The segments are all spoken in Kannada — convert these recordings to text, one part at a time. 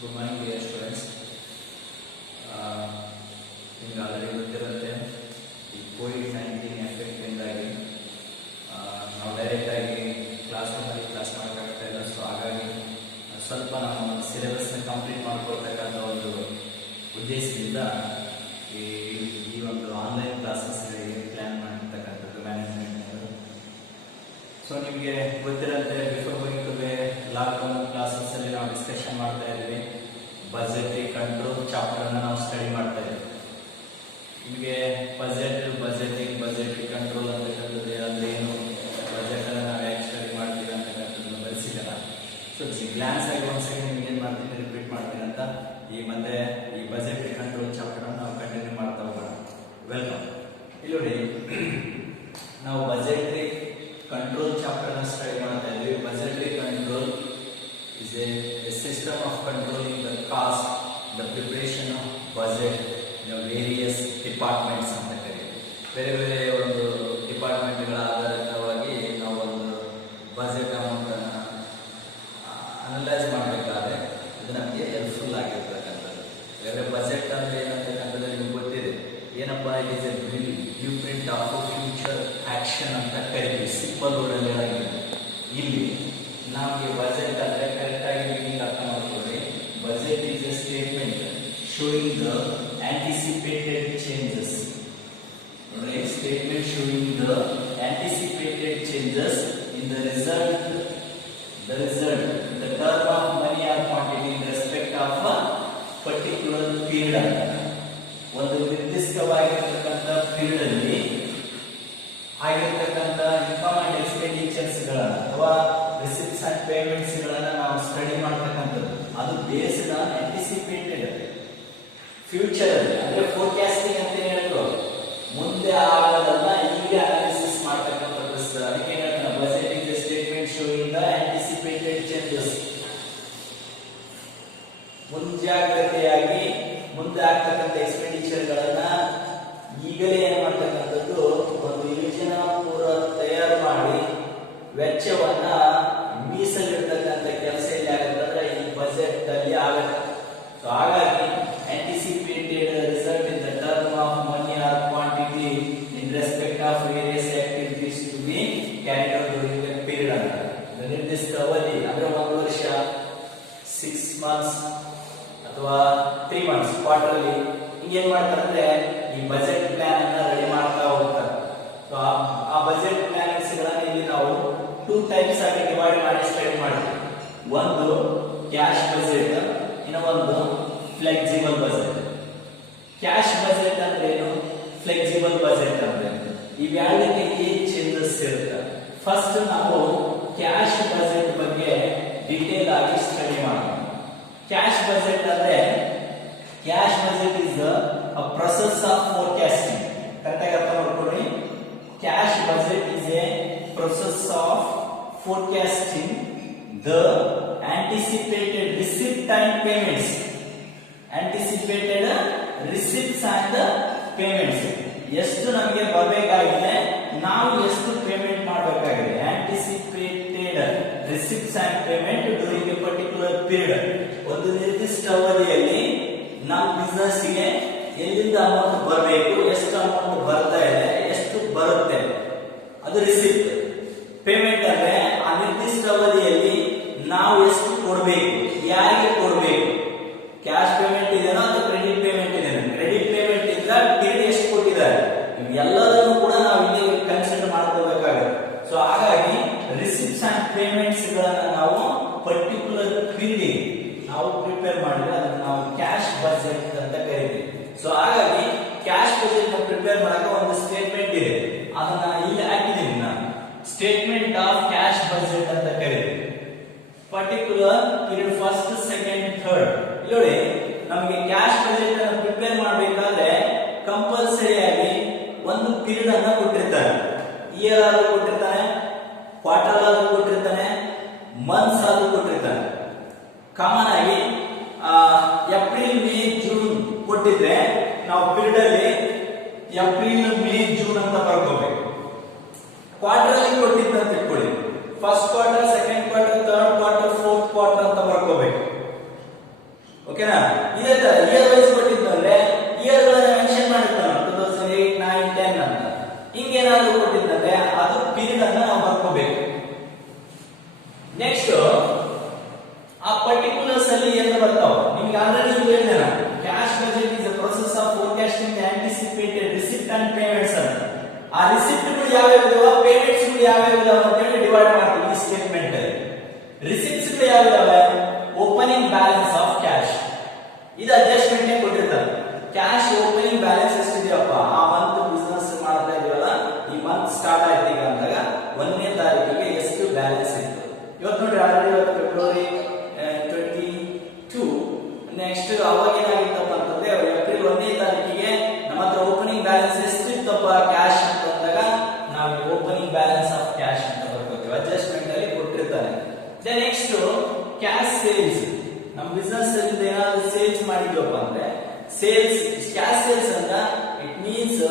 Good morning, dear students. ನಿಮಗೆ ಆಲ್ರೆಡಿ ಗೊತ್ತಿರುತ್ತೆ ಈ ಕೋವಿಡ್-19 ಎಫೆಕ್ಟ್ನಿಂದಾಗಿ ನಾವು ಡೈರೆಕ್ಟಾಗಿ ಕ್ಲಾಸ್ ಮಾಡೋಕ್ಕಾಗ್ತಾ ಇಲ್ಲ. ಸೊ ಹಾಗಾಗಿ ಸ್ವಲ್ಪ ನಾವು ಸಿಲೆಬಸ್ನ ಕಂಪ್ಲೀಟ್ ಮಾಡ್ಕೊಳ್ತಕ್ಕಂಥ ಒಂದು ಉದ್ದೇಶದಿಂದ ಈ ಒಂದು ಆನ್ಲೈನ್ ಕ್ಲಾಸಸ್ಗಳಿಗೆ ಪ್ಲ್ಯಾನ್ ಮಾಡಿರ್ತಕ್ಕಂಥದ್ದು ಮ್ಯಾನೇಜ್ಮೆಂಟ್. ಸೊ ನಿಮಗೆ ಗೊತ್ತಿರುತ್ತೆ, before going to the lockdown classes ಅಲ್ಲಿ ನಾವು ಡಿಸ್ಕಷನ್ ಮಾಡ್ತಾ ಇದ್ವಿ. ಬಜೆಟರಿ ಕಂಟ್ರೋಲ್ ಚಾಪ್ಟರ್ ಅನ್ನ ನಾವು ಸ್ಟಡಿ ಮಾಡ್ತಾ ಇದ್ವಿ. ನಿಮಗೆ ಬಜೆಟರಿ ಕಂಟ್ರೋಲ್ ಅಂತಕ್ಕಂಥದ್ದು ಅಂದ್ರೆ ಏನು, ಬಜೆಟ್ ಅನ್ನ ನಾವು ಯಾಕೆ ಸ್ಟಡಿ ಮಾಡ್ತೀವಿ ಅಂತಕ್ಕಂಥದ್ದನ್ನು ಬರೆಸಿದಾರ. ಸೊ ಗ್ಲಾನ್ಸ್ ಆಗಿ ಒಂದ್ ಸೆಕೆಂಡ್ ನಿಮ್ಗೆ ಏನ್ ಮಾಡ್ತೀನಿ, ರಿಪೀಟ್ ಮಾಡ್ತೀನಿ ಅಂತ ಈ ಬಜೆಟರಿ ಕಂಟ್ರೋಲ್ ಚಾಪ್ಟರ್ ಅನ್ನು ನಾವು ಕಂಟಿನ್ಯೂ ಮಾಡ್ತಾ ಹೋಗೋಣ. ವೆಲ್ಕಮ್. ಇಲ್ಲಿ ನೋಡಿ, ನಾವು ಬಜೆಟರಿ ಕಂಟ್ರೋಲ್ ಚಾಪ್ಟರ್ ಅನ್ನು ಸ್ಟಡಿ ಮಾಡ್ತಾ ಇದ್ವಿ. Budgetary control is a system of controlling the cost, the preparation of budget in various departments ಅಂತ ಕರೀತೀವಿ. ಬೇರೆ ಬೇರೆ ಒಂದು ಡಿಪಾರ್ಟ್ಮೆಂಟ್ಗಳ ಆಧಾರಿತವಾಗಿ ನಾವು ಒಂದು ಬಜೆಟ್ ಅಮೌಂಟ್ ಅನ್ನು ಅನಲೈಸ್ ಮಾಡಬೇಕಾದ್ರೆ ಇದು ನಮಗೆ ಹೆಲ್ಪ್ಫುಲ್ ಆಗಿರ್ತಕ್ಕಂಥದ್ದು. ಬೇರೆ ಬಜೆಟ್ ಅಂದ್ರೆ ಏನಂತಕ್ಕಂಥದ್ದು ನಿಮ್ಗೆ ಗೊತ್ತಿದೆ. ಏನಪ್ಪಾ, it is A blue print of future action ಅಂತ ಕರಿತೀವಿ. ಸಿಂಪಲ್ ವರ್ಡಲ್ಲಿ ಹೇಳಂಗಿಲ್ಲ. ಇಲ್ಲಿ ನಮಗೆ ಬಜೆಟ್ ಅಂದ್ರೆ ಕರೆಕ್ಟ್ ಆಗಿ ಮೀನಿಂಗ್ ಅರ್ಥ ಮಾಡ್ಕೊಳ್ಳಿ. Budget is a statement showing the anticipated changes. ನೋಡಿ, statement showing the anticipated changes in the result the term of money or quantity in respect of a particular period. ಒಂದು ನಿರ್ದಿಷ್ಟವಾಗಿರತಕ್ಕಂಥ ಪೀರಿಯಡ್ ಅಲ್ಲಿ ಆಗಿರತಕ್ಕಂಥ ಇನ್ಕಮ್ ಅಂಡ್ ಎಕ್ಸ್ಪೆಂಡಿಚರ್ಸ್ ಗಳನ್ನ ಅಥವಾ ರಿಸಿಪ್ಟ್ಸ್ ಅಂಡ್ ಪೇಮೆಂಟ್ಸ್ ಗಳನ್ನ ನಾವು ಸ್ಟಡಿ ಮಾಡ್ತಕ್ಕಂಥದ್ದು. ಅದು ಬೇಸ್ಡ್ ಆನ್ ಆಂಟಿಸಿಪೇಟೆಡ್ ಫ್ಯೂಚರ್ ಅಲ್ಲಿ, ಅಂದ್ರೆ ಫೋರ್ಕಾಸ್ಟಿಂಗ್ ಅಂತ ಹೇಳಿದ್ರು. ಮುಂದೆ ಆಗೋದನ್ನ ಈಗ ಅನಾಲಿಸಿಸ್ ಮಾಡ್ತಕ್ಕಂಥದ್ದು. ಅದಕ್ಕೆ ಹೇಳ್ತಾನೆ budget is a statement showing the anticipated changes. ಮುಂಜಾಗ್ರತೆಯಾಗಿ ಮುಂದೆ ಆಗ್ತಕ್ಕಂಥ ಎಕ್ಸ್ಪೆಂಡಿಚರ್ ಗಳನ್ನ ಈಗಲೇ ಏನ್ ಮಾಡ್ತಕ್ಕಂಥದ್ದು, ಒಂದು ಯೋಜನಾ ಪೂರ್ವ ತಯಾರು ಮಾಡಿ ವೆಚ್ಚವನ್ನ ಮೀಸಲಿಡ್ತಕ್ಕಂಥ ಕೆಲಸ ಎಲ್ಲಿ ಆಗುತ್ತೆ ಅಂದ್ರೆ ಈ ಬಜೆಟ್ ಅಲ್ಲಿ ಆಗುತ್ತೆ. ಹಾಗಾಗಿ anticipated result in the term of money or quantity in respect of various activities to be carried out during the period ಅಂತ. ನಿರ್ದಿಷ್ಟ ಅವಧಿ ಅಂದ್ರೆ 1 ವರ್ಷ, 6 ಮಂತ್ಸ್ ಅಥವಾ 3 ಮಂತ್ಸ್, ಕ್ವಾರ್ಟರ್ಲಿ ಏನ್ ಮಾಡ್ತಾರೆ ಅಂದ್ರೆ ಈ ಬಜೆಟ್ ಪ್ಲಾನ್ ಅನ್ನ ರೆಡಿ ಮಾಡ್ತಾ ಹೋಗ್ತಾರೆ. ಸೊ ಆ ಬಜೆಟ್ ಪ್ಲಾನ್ಸ್ ಗಳನ್ನ ಇಲ್ಲಿ ನಾವು 2 ಟೈಪ್ಸ್ ಆಗಿ ಡಿವೈಡ್ ಮಾಡಿ ಸ್ಟಡಿ ಮಾಡ್ತೀವಿ. ಒಂದು ಕ್ಯಾಶ್ ಬಜೆಟ್, ಇನ್ನೊಂದು ಫ್ಲೆಕ್ಸಿಬಲ್ ಬಜೆಟ್. ಕ್ಯಾಶ್ ಬಜೆಟ್ ಅಂದ್ರೆ ಏನು, ಫ್ಲೆಕ್ಸಿಬಲ್ ಬಜೆಟ್ ಅಂದ್ರೆ ಇವೆರಡಕ್ಕೆ ಏನ್ ಚೇಂಜಸ್ ಇರುತ್ತೆ. ಫಸ್ಟ್ ನಾವು ಕ್ಯಾಶ್ ಬಜೆಟ್ ಬಗ್ಗೆ ಡಿಟೇಲ್ ಆಗಿ ಸ್ಟಡಿ ಮಾಡೋಣ. ಕ್ಯಾಶ್ ಬಜೆಟ್ ಅಂದ್ರೆ cash budget is a process of forecasting. ಕರೆಕ್ಟಾಗಿ ಅರ್ಥ ಮಾಡ್ಕೊಳ್ಳಿ. Cash budget is A process of forecasting the anticipated receipt and payments. Anticipated receipts and payments. ಎಷ್ಟು ನಮಗೆ ಬರಬೇಕಾಗಿದೆ, ನಾವು ಎಷ್ಟು ಪೇಮೆಂಟ್ ಮಾಡಬೇಕಾಗಿದೆ. anticipated receipts and payment during a particular period. ಒಂದು ನಿರ್ದಿಷ್ಟ ಅವಧಿಯಲ್ಲಿ ನಮ್ಮ ಬಿಸ್ನೆಸ್ ಗೆ ಎಲ್ಲಿಂದ ಅಮೌಂಟ್ ಬರಬೇಕು, ಎಷ್ಟು ಅಮೌಂಟ್ ಬರ್ತಾ ಇದೆ, ಎಷ್ಟು ಬರುತ್ತೆ, ಅದು ರಿಸಿಪ್ಟ್. ಪೇಮೆಂಟ್ ಅಂದ್ರೆ ಆ ನಿರ್ದಿಷ್ಟ ಅವಧಿಯಲ್ಲಿ ನಾವು ಎಷ್ಟು ಕೊಡಬೇಕು, ಯಾರಿಗೆ ಕೊಡಬೇಕು. ಕ್ಯಾಶ್ ಪೇಮೆಂಟ್ ಇದೆನೋ ಅಥವಾ ಕ್ರೆಡಿಟ್ ಪೇಮೆಂಟ್ ಇದೆನೋ. ಕ್ರೆಡಿಟ್ ಪೇಮೆಂಟ್ ಇದ್ರೆ ಪೀರಿಯಡ್ ಎಷ್ಟು ಕೊಟ್ಟಿದ್ದಾರೆ, ಎಲ್ಲದನ್ನು ಕೂಡ ನಾವು ಇಲ್ಲಿ ಕನ್ಸಿಡರ್ ಮಾಡ್ಕೋಬೇಕಾಗುತ್ತೆ. ಸೊ ಹಾಗಾಗಿ ರಿಸಿಪ್ಟ್ಸ್ ಅಂಡ್ ಪೇಮೆಂಟ್ಸ್ ಗಳನ್ನ ನಾವು ಪರ್ಟಿಕ್ಯುಲರ್ ಪೀರಿಯಡ್ ನಾವು ಪ್ರಿಪೇರ್ ಮಾಡಿದ್ರೆ ಅದನ್ನ ನಾವು ಕ್ಯಾಶ್ ಬಜೆಟ್ ಅಂತ ಕರಿತೀವಿ. ಸೊ ಹಾಗಾಗಿ ಕ್ಯಾಶ್ ಬಜೆಟ್ ಪ್ರಿಪೇರ್ ಮಾಡಕ್ಕೆ ಒಂದು ಸ್ಟೇಟ್ಮೆಂಟ್ ಇದೆ, ಅದನ್ನ ಇಲ್ಲಿ ಹಾಕಿದೀನಿ ನಾನು. ಸ್ಟೇಟ್ಮೆಂಟ್ ಆಫ್ ಕ್ಯಾಶ್ ಬಜೆಟ್ ಅಂತ ಕರಿತೀವಿ. Particular period first, second, third. ನೋಡಿ, ನಮಗೆ ಕ್ಯಾಶ್ ಬಜೆಟ್ ಅನ್ನು ಪ್ರಿಪೇರ್ ಮಾಡಬೇಕಾದ್ರೆ ಕಂಪಲ್ಸರಿ ಆಗಿ ಒಂದು ಪೀರಿಯಡ್ ಅನ್ನ ಕೊಟ್ಟಿರ್ತಾರೆ. ಇಯರ್ ಆದ್ರೂ ಕೊಟ್ಟಿರ್ತಾನೆ, ಕ್ವಾರ್ಟರ್ ಆದ್ರೂ ಕೊಟ್ಟಿರ್ತಾನೆ, ಮಂತ್ಸ್ ಆದ್ರೂ ಕೊಟ್ಟಿರ್ತಾನೆ. ಕಾಮನ್ ಆಗಿ ಏಪ್ರಿಲ್, ಮೇ, ಜೂನ್ ಕೊಟ್ಟಿದ್ರೆ ನಾವು ಪೀರಿಯಡ್ ಅಲ್ಲಿ ಏಪ್ರಿಲ್, ಮೇ, ಜೂನ್ ಅಂತ ಬರ್ಕೋಬೇಕು. ಕ್ವಾರ್ಟರ್ ಅಲ್ಲಿ ಕೊಟ್ಟಿದ್ದಂತ ಇಟ್ಕೊಳ್ಳಿ, first quarter, second quarter, third quarter, fourth quarter ಅಂತ ಬರ್ಕೋಬೇಕು. ಆಂಟಿಸಿಪೇಟೆಡ್ ರಿಸಿಪ್ಟ್ ಅಂಡ್ ಪೇಮೆಂಟ್ಸ್ ಅಂತ. ಆ ರಿಸಿಪ್ಟ್ಗಳು ಯಾವ್ಯಾವ ಇದಾವ, ಪೇಮೆಂಟ್ಸ್ಗಳು ಯಾವ್ಯಾವ ಇದಾವ ಅಂತ ಹೇಳಿ ಡಿವೈಡ್ ಮಾಡ್ತೀವಿ ಈ ಸ್ಟೇಟ್ಮೆಂಟ್ ಅಲ್ಲಿ. ರಿಸಿಪ್ಟ್ಸ್ಗಳು ಯಾವ್ಯಾವ, ಓಪನಿಂಗ್ ಬ್ಯಾಲೆನ್ಸ್ ಆಫ್ ಕ್ಯಾಶ್, ಇದು ಅಡ್ಜಸ್ಟ್ಮೆಂಟ್ ಕೊಟ್ಟಿರ್ತಾರೆ. ಕ್ಯಾಶ್ ಓಪನಿಂಗ್ ಬ್ಯಾಲೆನ್ಸ್ ಎಷ್ಟಿದೆಯಪ್ಪ, ಆ ಮಂತ್ ಬಿಸ್ನೆಸ್ ಮಾಡ್ತಾ ಇದೀವಲ್ಲ, ಈ ಮಂತ್ ಸ್ಟಾರ್ಟ್ ಆಯ್ತು ಈಗ ಅಂದಾಗ 1ನೇ ತಾರೀಕಿಗೆ ಎಷ್ಟು ಬ್ಯಾಲೆನ್ಸ್ ಇತ್ತು. ಇವತ್ತು ನೋಡ್ರಿ ಆಲ್ರೆಡಿ ಇವತ್ತು ಫೆಬ್ರವರಿ 22. ನೆಕ್ಸ್ಟ್ ಅವಾಗ ಏನಾಗಿತ್ತಪ್ಪ ಅಂತಂದ್ರೆ ಏಪ್ರಿಲ್ 1ನೇ ತಾರೀಕಿಗೆ ನಮ್ಮ ಹತ್ರ ಓಪನಿಂಗ್ ಬ್ಯಾಲೆನ್ಸ್ ಎಷ್ಟು ಇತ್ತಪ್ಪ ಕ್ಯಾಶ್ ಅಂತ ಅಂದಾಗ ನಾವು ಓಪನಿಂಗ್ ಬ್ಯಾಲೆನ್ಸ್ ಆಫ್ ಕ್ಯಾಶ್ ಅಂತ ಬರ್ಕೋತೀವಿ. ಅಡ್ಜಸ್ಟ್ಮೆಂಟ್ ಅಲ್ಲಿ ಕೊಟ್ಟಿರ್ತಾರೆ. ನೆಕ್ಸ್ಟ್ ಕ್ಯಾಶ್ ಸೇಲ್ಸ್, ನಮ್ಮ ಬಿಸ್ನೆಸ್ ಅಲ್ಲಿ ಏನಾದ್ರು ಸೇಲ್ಸ್ ಮಾಡಿದ್ವಪ್ಪ ಅಂದ್ರೆ ಸೇಲ್ಸ್, ಕ್ಯಾಶ್ ಸೇಲ್ಸ್ ಅಂತ ಇಟ್ ಮೀನ್ಸ್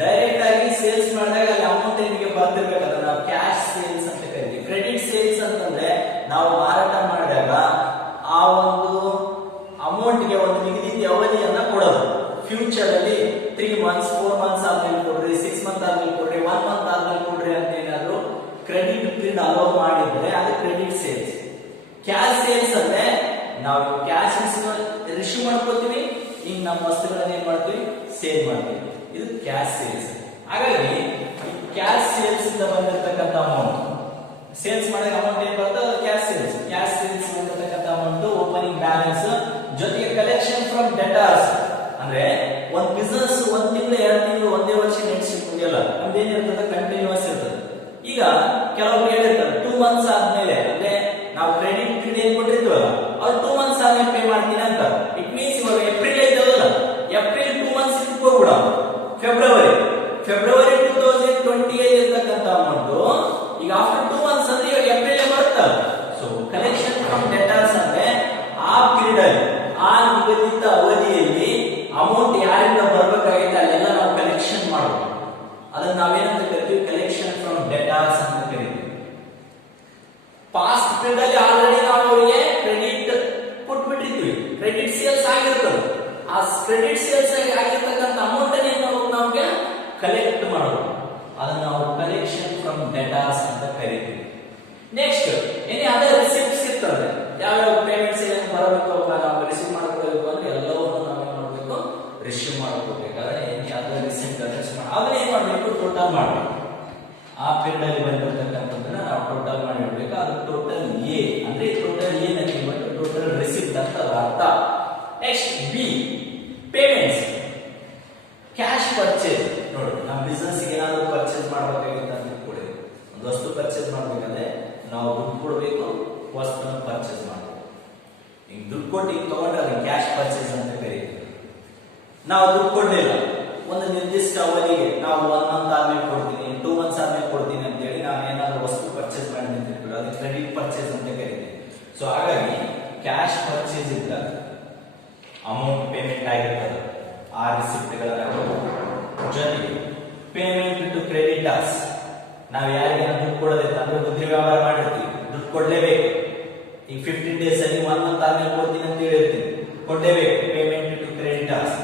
ಡೈರೆಕ್ಟ್ ಆಗಿ ಸೇಲ್ಸ್ ಮಾಡಿದಾಗ ಅಲ್ಲಿ ಅಮೌಂಟ್ ಏನಿಗೆ ಬರ್ತಿರ್ಬೇಕಲ್ಲ, ನಾವು ಕ್ಯಾಶ್ ಸೇಲ್ಸ್ ಅಂತ ಕರಿತೀವಿ. ಕ್ರೆಡಿಟ್ ಸೇಲ್ಸ್ ಅಂತಂದ್ರೆ ನಾವು ಮಾರಾಟ ಮಾಡಿದಾಗ ಆ ಒಂದು ಅಮೌಂಟ್ ಗೆ ಒಂದು ನಿಗದಿತ ಅವಧಿಯನ್ನ ಕೊಡೋದು. ಫ್ಯೂಚರ್ ಅಲ್ಲಿ 3 months 4 months ಆದ್ಮೇಲೆ ಕೊಡ್ರಿ, 6 months ಆದ್ಮೇಲೆ ಕೊಡ್ರಿ, 1 month ಆದ್ಮೇಲೆ ಕೊಡ್ರಿ ಅಂತ ಏನಾದ್ರು ಕ್ರೆಡಿಟ್ ಪೀರಿಯಡ್ ಅಲೋ ಮಾಡಿದ್ರೆ ಅದು ಕ್ರೆಡಿಟ್ ಸೇಲ್ಸ್. ಕ್ಯಾಶ್ ಸೇಲ್ಸ್ ಅಂದ್ರೆ ನಾವು ಕ್ಯಾಶ್ ರಿಸೀವ್ ಮಾಡ್ಕೊತೀವಿ, ಈಗ ನಮ್ಮ ವಸ್ತುಗಳನ್ನ ಏನ್ ಮಾಡ್ತೀವಿ, ಸೇಲ್ ಮಾಡ್ತೀವಿ. ಇದು ಕ್ಯಾಶ್ ಸೇಲ್ಸ್. ಹಾಗಾಗಿ ಕ್ಯಾಶ್ ಸೇಲ್ಸ್ ಇಂದ ಬಂದಿರತಕ್ಕಂತ ಅಮೌಂಟ್, ಸೇಲ್ಸ್ ಮಾಡಿದ ಅಮೌಂಟ್ ಏನ್ ಬರ್ತದೆ ಅದು ಕ್ಯಾಶ್ ಸೇಲ್ಸ್. ಕ್ಯಾಶ್ ಸೇಲ್ಸ್ ಬಂದಿರತಕ್ಕಂತ ಅಮೌಂಟ್ ಓಪನಿಂಗ್ ಬ್ಯಾಲೆನ್ಸ್ ಜೊತೆಗೆ ಕಲೆಕ್ಷನ್ ಫ್ರಮ್ ಡೆಟಾರ್ಸ್. ಅಂದ್ರೆ ಒಂದ್ ಬಿಸ್ನೆಸ್ 1 ತಿಂಗಳು 2 ತಿಂಗಳು ಒಂದೇ ವರ್ಷ ನಡೆಸಿಕೊಂಡಿಲ್ಲ, ನಮ್ದೇನಿರ್ತದೆ ಕಂಟಿನ್ಯೂಸ್ ಇರ್ತದೆ. ಈಗ ಕೆಲವೊಬ್ರು ಹೇಳಿರ್ತಾರೆ 2 months ಆದ್ಮೇಲೆ, ಅಂದ್ರೆ ನಾವು ಕ್ರೆಡಿಟ್ ಪೀರಿಯಡ್ ಏನ್ ಕೊಟ್ಟಿರ್ತೀವಲ್ಲ ಅವ್ರು 2 months ಆದ್ಮೇಲೆ ಪೇ ಮಾಡ್ತೀನಿ ಅಂತ. ಇಟ್ ಮೀನ್ಸ್ ಇವಾಗ ಏಪ್ರಿಲ್ ಐತಲ್ಲ, ಏಪ್ರಿಲ್ 2 months ಇಟ್ಕೋಬಿಡ, ಫೆಬ್ರವರಿ 2020 ಇರ್ತಕ್ಕಂತ ಅಮೌಂಟ್ ಈಗ ಆಫ್ಟರ್ 2 months ಅಂದ್ರೆ ಇವಾಗ ಏಪ್ರಿಲ್ ಬರುತ್ತಲ್ಲ. ಸೊ ಕಲೆಕ್ಷನ್ ಫ್ರಮ್ ಡೆಟಾರ್ಸ್ ಅಂದ್ರೆ ಆ ಪೀರಿಯಡ್ ಅಲ್ಲಿ, ಆ ನಿಗದಿತ ಅವಧಿಯಲ್ಲಿ ಅಮೌಂಟ್ ಯಾರಿಂದ ಬರ್ಬೇಕಾಗಿದೆ ಅಲ್ಲೆಲ್ಲ ನಾವು ಕಲೆಕ್ಷನ್ ಮಾಡಬೇಕು. ಅದನ್ನ ನಾವೇನಂತ ಕರಿತೀವಿ, ಕಲೆಕ್ಷನ್ ಫ್ರಮ್ ಡೆಟಾರ್ಸ್ ಅಂತ ಕರಿತೀವಿ. ಪಾಸ್ಟ್ ಪೀರಿಯಡ್ ಅಲ್ಲಿ ಆಲ್ರೆಡಿ ನಾವು ಅವರಿಗೆ ಕ್ರೆಡಿಟ್ ಕೊಟ್ಬಿಟ್ಟಿದ್ವಿ, ಕ್ರೆಡಿಟ್ ಸೇಲ್ಸ್ ಆಗಿರ್ತದೆ. ಆ ಕ್ರೆಡಿಟ್ ಸೇಲ್ಸ್ ಆಗಿರ್ತಕ್ಕಂಥ ಅಮೌಂಟ್ ಅನ್ನ ಏನ್ ಮಾಡ್ಬೇಕು, ನಮ್ಗೆ ಕಲೆಕ್ಟ್ ಮಾಡಬೇಕು. ಅದನ್ನ ನಾವು ಕಲೆಕ್ಷನ್ ಫ್ರಮ್ ಡೆಟಾರ್ಸ್ ಅಂತ ಕರಿತೀವಿ. ನೆಕ್ಸ್ಟ್ ಏನೇ ಅದರ್ ರಿಸಿಪ್ಟ್ಸ್ ಇರ್ತದೆ, ಯಾವ್ಯಾವ ಪೇಮೆಂಟ್ಸ್ ಏನೇನು ಬರಬೇಕು ನಾವು ರಿಸೀವ್ ಮಾಡ್ಕೊಳ್ಬೇಕು ಅಂದ್ರೆ ಎಲ್ಲವನ್ನು ನಾವೇನ್ ಮಾಡಬೇಕು, ರಿಸೀವ್ ಮಾಡ್ಕೋಬೇಕಾದ್ರೆ ಏನೇ ಅದರ್ ರಿಸಿಪ್ಟ್ ಅಡ್ಜಸ್ಟ್ ಮಾಡಿ ಅದನ್ನ ಏನ್ ಮಾಡಬೇಕು, ಟೋಟಲ್ ಮಾಡಬೇಕು. ಆ ಪೀರಿಯಡ್ ಅಲ್ಲಿ ಬಂದಿರತಕ್ಕಂಥದ್ದನ್ನ ನಾವು ಟೋಟಲ್ ಮಾಡಿ ಇಡಬೇಕು. ಅದು ಟೋಟಲ್ ಎ ಅಂದ್ರೆ ಟೋಟಲ್ ಎ ನಲ್ಲಿ ಟೋಟಲ್ ರಿಸಿಪ್ಟ್ ಅಂತ ಅರ್ಥ. Next B payments, cash purchase. ನೋಡಿ ನಮ್ಮ ಬಿಸ್ನೆಸ್ ಏನಾದ್ರು ಪರ್ಚೇಸ್ ಮಾಡಬೇಕಾಗಿತ್ತು ಅಂತ ಇಟ್ಕೊಳ್ಳಿ, ಒಂದು ವಸ್ತು ಪರ್ಚೇಸ್ ಮಾಡಬೇಕಾದ್ರೆ ನಾವು ದುಡ್ಡು ಕೊಡಬೇಕು, ವಸ್ತುನ ಪರ್ಚೇಸ್ ಮಾಡಬೇಕು. ಈಗ ದುಡ್ಡು ಕೊಟ್ಟು ಈಗ ತಗೊಂಡ್ರೆ ಅದನ್ನ ಕ್ಯಾಶ್ ಪರ್ಚೇಸ್ ಅಂತ ಕರೀತೀವಿ. ನಾವು ದುಡ್ಡು ಕೊಡ್ಲಿಲ್ಲ, ಒಂದು ನಿರ್ದಿಷ್ಟ ಅವಧಿಗೆ ನಾವು 1 month ಆದ್ಮೇಲೆ ಕೊಡ್ತೀನಿ, 2 months ಆದ್ಮೇಲೆ ಕೊಡ್ತೀನಿ ಅಂತ ಹೇಳಿ ನಾವು ಏನಾದ್ರು ವಸ್ತು ಪರ್ಚೇಸ್ ಮಾಡಿ ನಿಂತಿರ್ತೀವಿ, ಅದು ಕ್ರೆಡಿಟ್ ಪರ್ಚೇಸ್ ಅಂತ ಕರೀತೀವಿ. ಸೊ ಹಾಗಾಗಿ ಕ್ಯಾಶ್ ಪರ್ಚೇಸ್ ಇದ್ದ ಅಮೌಂಟ್ ಪೇಮೆಂಟ್ ಆಗಿರ್ತದೆ, ಆ ರಿಸಿಪ್ಟ್ಗಳ ಜೊತೆಗೆ ಪೇಮೆಂಟ್ ಟು ಕ್ರೆಡಿಟರ್ಸ್, ನಾವು ಯಾರಿಗೆ ದುಡ್ಡು ಕೊಡೋದಿಲ್ಲ ಅಂದ್ರೆ ಬುದ್ಧಿ ವ್ಯವಹಾರ ಮಾಡಿರ್ತೀವಿ, ದುಡ್ಡು ಕೊಡ್ಲೇಬೇಕು. ಈಗ 15 days ಅಲ್ಲಿ 1 month ಆದ್ಮೇಲೆ ಕೊಡ್ತೀನಿ ಅಂತ ಹೇಳಿರ್ತೀವಿ, ಕೊಡ್ಲೇಬೇಕು. Payment to creditors.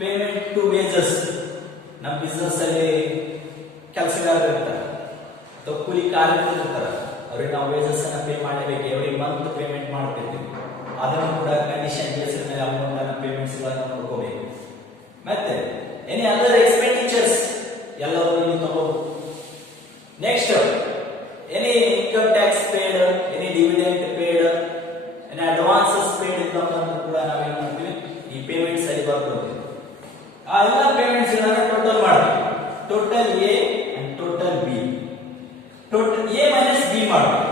Payment to wages, ನಮ್ಮ ಬಿಸ್ನೆಸ್ ಅಲ್ಲಿ ಕೆಲಸಗಾರರು ಇರ್ತಾರೆ ಅಥವಾ ಕೂಲಿ ಕಾರ್ಮಿಕರು ಇರ್ತಾರೆ, ಅವ್ರಿಗೆ ನಾವು ವೇಜಸ್ ಅನ್ನ ಪೇ ಮಾಡಲೇಬೇಕು. ಎವ್ರಿ ಮಂತ್ ಪೇಮೆಂಟ್ ಮಾಡ್ತಿರ್ತೀವಿ, ಅದನ್ನು ಕೂಡ ಕಂಡೀಷನ್ ಬೇಸಿಸ್ ಮೇಲೆ ಅಮೌಂಟ್ ಅನ್ನ ಪೇಮೆಂಟ್ಸ್ ಗಳನ್ನು ನೋಡ್ಕೋಬೇಕು. ಮತ್ತೆ ಎನಿ ಅದರ್ ಎಕ್ಸ್ಪೆಂಡಿಚರ್ಸ್ ಎಲ್ಲವನ್ನೂ ಇಲ್ಲಿ ತಗೋಬಹುದು. Next any income tax paid, any dividend paid, any advances paid ಇದ್ದನ್ನು ಕೂಡ ನಾವೇನ್ ಮಾಡ್ತೀವಿ, ಈ ಪೇಮೆಂಟ್ಸ್ ಅಲ್ಲಿ ಬರ್ಕೊಳ್ತೀವಿ. ಆ ಎಲ್ಲ ಪೇಮೆಂಟ್ಸ್ ಗಳನ್ನ ಟೋಟಲ್ ಮಾಡಬೇಕು. Total A and total B. Total A minus B ಮಾಡಬೇಕು.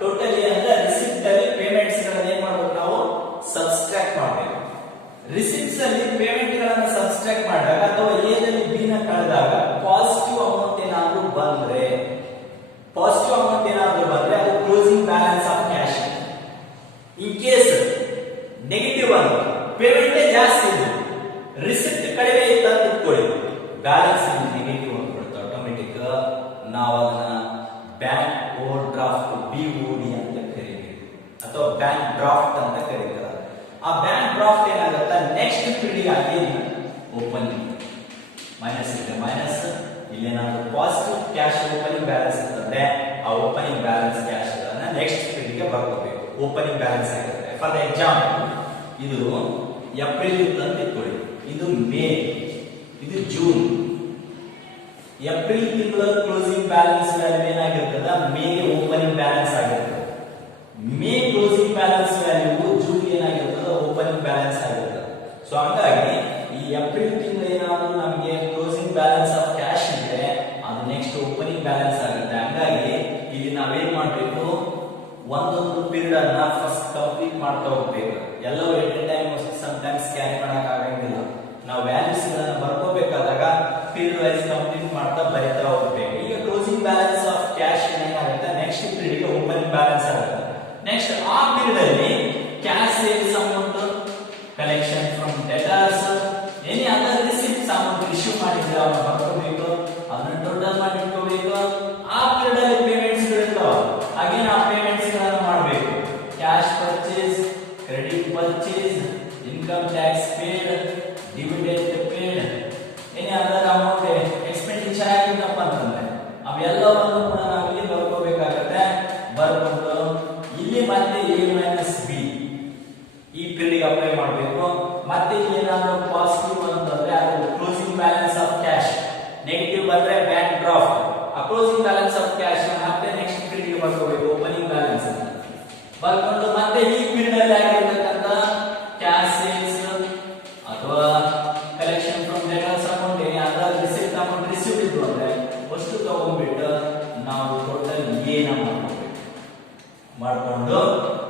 ಟೋಟಲ್ ಎ ಅಂದ್ರೆ ರಿಸಿಪ್ಟ್ ಅಲ್ಲಿ ಪೇಮೆಂಟ್ಸ್ ಗಳನ್ನ ಏನ್ ಮಾಡಬೇಕು, ನಾವು ಸಬ್ಸ್ಟ್ರಾಕ್ಟ್ ಮಾಡಬೇಕು. ರಿಸಿಪ್ಟ್ಸ್ ಅಲ್ಲಿ ಪೇಮೆಂಟ್ ಗಳನ್ನ ಸಬ್ಸ್ಟ್ರಾಕ್ಟ್ ಮಾಡಿದಾಗ ಅಥವಾ ಎ ದಲ್ಲಿ ಬಿ ನ ಕಳೆದಾಗ ಪಾಸಿಟಿವ್ ಅಮೌಂಟ್ ಏನಾದ್ರೂ ಬಂದ್ರೆ, ಅದು closing balance of cash. In case negative ಅಂದ್ರೆ ಪೇಮೆಂಟ್ ಜಾಸ್ತಿ ಇದೆ, ರಿಸಿಪ್ಟ್ ಕಡಿಮೆ ಇತ್ತು ಅಂತ ಇಟ್ಕೊಳ್ಳಿ, ಬ್ಯಾಲೆನ್ಸ್ ನೆಗೆಟಿವ್ ಅಂದ್ಬಿಡುತ್ತೆ ಆಟೋಮೆಟಿಕ್. ನಾವು ಅದನ್ನ ಬ್ಯಾಂಕ್ ಓವರ್ ಡ್ರಾಫ್ಟ್ BOD ಅಂತ ಕರೀತೀವಿ ಅಥವಾ ಬ್ಯಾಂಕ್ ಡ್ರಾಫ್ಟ್ ಅಂತ ಕರೀತಾರೆ. ಆ ಬ್ಯಾಂಕ್ ಡ್ರಾಫ್ಟ್ ಏನಾಗುತ್ತೆ, ನೆಕ್ಸ್ಟ್ ಪೀರಿಯಡ್ ಆಗಿ ಓಪನಿಂಗ್ ಮೈನಸ್ ಇದೆ, ಮೈನಸ್ ಇಲ್ಲೇನಾದ್ರೂ ಪಾಸಿಟಿವ್ ಕ್ಯಾಶ್ ಓಪನಿಂಗ್ ಬ್ಯಾಲೆನ್ಸ್ ಅಂತಂದ್ರೆ ಆ opening balance cash next period ಗೆ ಬರ್ಕೋಬೇಕು. ಓಪನಿಂಗ್ ಬ್ಯಾಲೆನ್ಸ್ ಆಗಿರುತ್ತೆ. ಫಾರ್ ಎಕ್ಸಾಂಪಲ್ ಇದು ಏಪ್ರಿಲ್ ಅಂತ ಇಟ್ಕೊಳ್ಳಿ, ಇದು ಮೇ, ಏಪ್ರಿಲ್ ತಿಂಗಳ ಕ್ಲೋಸಿಂಗ್ ಬ್ಯಾಲೆನ್ಸ್ ವ್ಯಾಲ್ಯೂ ಏನಾಗಿರ್ತದ ಮೇಗೆ ಓಪನಿಂಗ್ ಬ್ಯಾಲೆನ್ಸ್ ಆಗಿರ್ತದೆ. May closing balance value June ಏನಾಗಿರ್ತದ ಓಪನಿಂಗ್ ಬ್ಯಾಲೆನ್ಸ್ ಆಗಿರ್ತದೆ. ಸೊ ಹಂಗಾಗಿ ಈ ಏಪ್ರಿಲ್ ತಿಂಗಳು ಏನಾದ್ರು ನಮಗೆ ಕ್ಲೋಸಿಂಗ್ ಬ್ಯಾಲೆನ್ಸ್ ಆಫ್ ಕ್ಯಾಶ್ ಇದ್ರೆ ಅದು ನೆಕ್ಸ್ಟ್ ಓಪನಿಂಗ್ ಬ್ಯಾಲೆನ್ಸ್ ಆಗುತ್ತೆ. ಹಂಗಾಗಿ ಇಲ್ಲಿ ನಾವೇನ್ ಮಾಡ್ಬೇಕು, ಒಂದೊಂದು ಪೀರಿಯಡ್ ಅನ್ನ ಫಸ್ಟ್ ಕಂಪ್ಲೀಟ್ ಮಾಡ್ತಾ ಹೋಗ್ಬೇಕು. ಎಲ್ಲವೂ at a time sometimes carry ಮಾಡಕ್ ಆಗಂಗಿಲ್ಲ. ನಾವು ವ್ಯಾಲ್ಯೂಸ್ ಗಳನ್ನ ಬರ್ಕೋಬೇಕಾದಾಗ ಪೀರಿಯಡ್ ವೈಸ್ ಕಂಪ್ಲೀಟ್ ಮಾಡ್ತಾ ಬರಿತಾ ಹೋಗ್ಬೇಕು. ಈಗ ಕ್ಲೋಸಿಂಗ್ ಬ್ಯಾಲೆನ್ಸ್ ಆಫ್ ಕ್ಯಾಶ್ ಏನಾಗುತ್ತೆ, ನೆಕ್ಸ್ಟ್ ಪೀರಿಯಡ್ ಗೆ ಓಪನಿಂಗ್ ಬ್ಯಾಲೆನ್ಸ್ ಆಗುತ್ತೆ. ನೆಕ್ಸ್ಟ್ ಆ ಪೀರಿಯಡ್ ಅಲ್ಲಿ cash sales amount, collection from debtors, any other receipts amount issue ಮಾಡಿದ್ರೆ ಅವನ್ನ ಬರ್ಕೋಬೇಕು, ಅದನ್ನ ಟೋಟಲ್ ಮಾಡಿ ಇಟ್ಕೋಬೇಕು. ಆ ಪೀರಿಯಡ್ ಅಲ್ಲಿ ಪೇಮೆಂಟ್ಸ್ ಇರ್ತಾವ, ಹಾಗೆ ನಾವು ಪೇಮೆಂಟ್ಸ್ ಗಳನ್ನ ಮಾಡಬೇಕು. Cash purchase, credit purchase, income tax paid, dividend paid, any other amount expenditure ಆಗಿದ್ದಪ್ಪ ಅಂತಂದ್ರೆ ಅವೆಲ್ಲವನ್ನು ಕೂಡ ನಾವು ಇಲ್ಲಿ ಬರ್ಕೋಬೇಕಾಗತ್ತೆ. ಬರ್ಕೊಂಡು ಇಲ್ಲಿ ಮತ್ತೆ ಎ ಮೈನಸ್ ಬಿ ಈ ಪೀರಿಯಡ್ ಅಪ್ಲೈ ಮಾಡಬೇಕು. ಮತ್ತೆ ಇಲ್ಲಿ ಏನಾದ್ರು ಪಾಸಿಟಿವ್ ಅಂತಂದ್ರೆ ಅದು closing balance of cash, negative ಬಂದ್ರೆ ಬ್ಯಾಂಕ್ ಡ್ರಾಫ್ಟ್. ಆ ಕ್ಲೋಸಿಂಗ್ ಬ್ಯಾಲೆನ್ಸ್ ಆಫ್ ಕ್ಯಾಶ್ ಮತ್ತೆ ನೆಕ್ಸ್ಟ್ ಪೀರಿಯಡ್ ಗೆ ಬರ್ಕೋಬೇಕು, ಓಪನಿಂಗ್ ಬ್ಯಾಲೆನ್ಸ್ ಅಂತ ಬರ್ಕೊಂಡು ಮತ್ತೆ ಈ ಪೀರಿಯಡ್ ಅಲ್ಲಿ ಆಗಿರ್ತಕ್ಕಂಥ ಕ್ಯಾಶ್ ಸೇಲ್ಸ್ ಅಥವಾ ಕಲೆಕ್ಷನ್ ಫ್ರಮ್ ಡೆಟಾರ್ಸ್ ಅಮೌಂಟ್, ಅದರ ರಿಸಿಪ್ಟ್ ಅಮೌಂಟ್ ರಿಸಿಪ್ಟ್ ಇತ್ತು ಅಂದ್ರೆ ಅಷ್ಟು ತಗೊಂಡ್ಬಿಟ್ಟು ನಾವು ಟೋಟಲ್ ಏನ ಮಾಡ್ಕೊಂಡು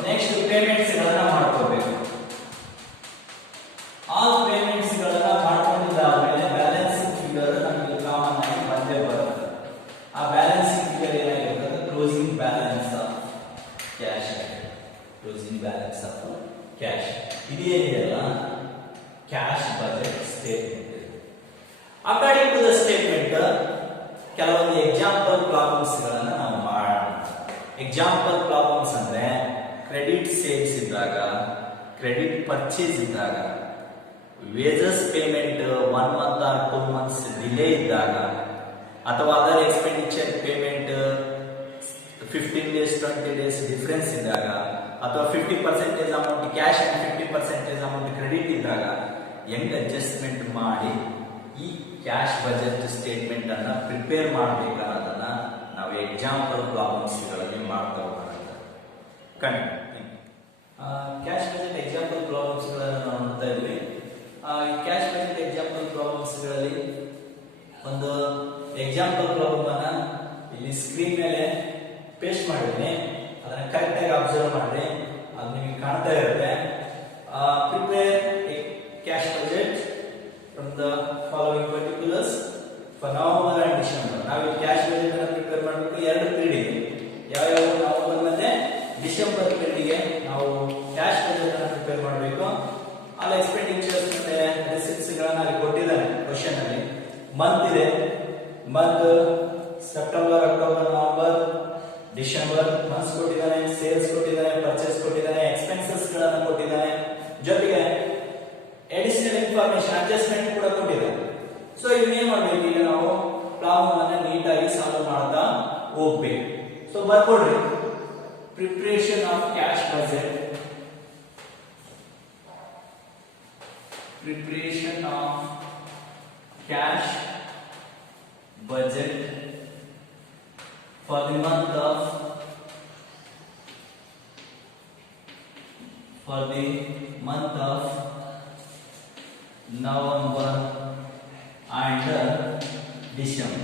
ನೆಕ್ಸ್ಟ್ ಪೇಮೆಂಟ್ಸ್ ಗಳನ್ನ ಮಾಡ್ಕೋಬೇಕು. ಆಲ್ ಪೇಮೆಂಟ್ಸ್ ಗಳನ್ನ ಮಾಡ್ಕೊಂಡಿದ್ದಾದ್ಮೇಲೆ ಬ್ಯಾಲೆನ್ಸಿಂಗ್ ಫಿಗರ್ ನಮಗೆ ಕಾಮನ್ ಆಗಿ ಬಂದೇ ಬರುತ್ತೆ. ಆ ಬ್ಯಾಲೆನ್ಸಿಂಗ್ ಫಿಗರ್ ಏನಾಗಿರ್ತದೆ, closing balance of cash. Closing balance of cash ಇದೇನಿದೆಯಲ್ಲ cash budget statement. According to the statement ಕೆಲವೊಂದು ಎಕ್ಸಾಂಪಲ್ ಪ್ರಾಬ್ಲಮ್ಸ್ ಗಳನ್ನ ನಾವು ಮಾಡೋಣ. ಎಕ್ಸಾಂಪಲ್ ಪ್ರಾಬ್ಲಮ್ಸ್ ಅಂದ್ರೆ ಕ್ರೆಡಿಟ್ ಸೇಲ್ಸ್ ಇದ್ದಾಗ, ಕ್ರೆಡಿಟ್ ಪರ್ಚೇಸ್ ಇದ್ದಾಗ, wages payment 1 month or 2 months delay ಇದ್ದಾಗ, ಅಥವಾ other expenditure payment 15 days 20 days difference ಇದ್ದಾಗ, ಅಥವಾ 50% amount cash and 50% amount credit ಇದ್ದಾಗ ಹೆಂಗ್ ಅಡ್ಜಸ್ಟ್ಮೆಂಟ್ ಮಾಡಿ ಈ ಕ್ಯಾಶ್ ಬಜೆಟ್ ಸ್ಟೇಟ್ಮೆಂಟ್ ಅನ್ನ ಪ್ರಿಪೇರ್ ಮಾಡಬೇಕು ಅನ್ನೋದನ್ನ ನಾವು ಎಕ್ಸಾಂಪಲ್ ಪ್ರಾಬ್ಲಮ್ಸ್ ಗಳಲ್ಲಿ ಮಾಡ್ತಾ ಹೋಗೋಣ. ಕ್ಯಾಶ್ ಬಜೆಟ್ ಎಕ್ಸಾಂಪಲ್ ಪ್ರಾಬ್ಲಮ್ಸ್ ಗಳನ್ನ ನಾವು ನೋಡ್ತಾ ಇದ್ವಿ. ಈ ಕ್ಯಾಶ್ ಬಜೆಟ್ ಎಕ್ಸಾಂಪಲ್ ಪ್ರಾಬ್ಲಮ್ಸ್ ಗಳಲ್ಲಿ ಒಂದು ಎಕ್ಸಾಂಪಲ್ ಪ್ರಾಬ್ಲಮ್ ಅನ್ನ ಇಲ್ಲಿ ಸ್ಕ್ರೀನ್ ಮೇಲೆ ಪೇಸ್ಟ್ ಮಾಡಿದ್ದೀನಿ. ಅದನ್ನ ಕರೆಕ್ಟ್ ಆಗಿ ಅಬ್ಸರ್ವ್ ಮಾಡ್ರಿ, ಅದು ನಿಮಗೆ ಕಾಣ್ತಾ ಇರುತ್ತೆ. Prepare A cash budget from the following particulars for November and December. ನಾವು ಈ ಕ್ಯಾಶ್ ಬಜೆಟ್ ಅನ್ನು ಪ್ರಿಪೇರ್ ಮಾಡಬೇಕು ಎರಡು ಪೀರಿಯಡ್, ಯಾವ್ಯಾವ ನವೆಂಬರ್ ಮತ್ತೆ ಡಿಸೆಂಬರ್ ಪೀರಿಯಡ್ಗೆ ನಾವು ಕ್ಯಾಶ್ ಬಜೆಟ್ ಅನ್ನು ಪ್ರಿಪೇರ್ ಮಾಡಬೇಕು. ಅಲ್ಲಿ ಎಕ್ಸ್ಪೆಂಡಿಚರ್ಸ್ ಮತ್ತೆ ರಿಸಿಪ್ಟ್ಸ್ ಗಳನ್ನ ಅಲ್ಲಿ ಕೊಟ್ಟಿದ್ದಾನೆ ಕ್ವಶನ್ ಅಲ್ಲಿ. ಮಂತ್ ಇದೆ, month September, October, November, December months ಕೊಟ್ಟಿದ್ದಾನೆ, ಸೇಲ್ಸ್ ಕೊಟ್ಟಿದ್ದಾನೆ, ಪರ್ಚೇಸ್ ಕೊಟ್ಟಿದ್ದಾನೆ, ಎಕ್ಸ್ಪೆನ್ಸಸ್ ಗಳನ್ನ ಕೊಟ್ಟಿದ್ದಾನೆ, ಜೊತೆಗೆ ಅಡಿಷನಲ್ ಇನ್ಫಾರ್ಮೇಶನ್ ಅಡ್ಜಸ್ಟ್ಮೆಂಟ್ ಕೂಡ ಕೊಟ್ಟಿದ್ದಾನೆ. ಸೊ ಇವನ್ನೇನ್ ಮಾಡ್ಬೇಕು, ಈಗ ನಾವು ಪ್ರಾಬ್ಲಮ್ ಅನ್ನ ನೀಟಾಗಿ ಸಾಲ್ವ್ ಮಾಡ್ತಾ ಹೋಗ್ಬೇಕು. ಸೊ ಬರ್ಕೊಡ್ರಿ, preparation of cash budget, preparation of cash budget for the month of November and December.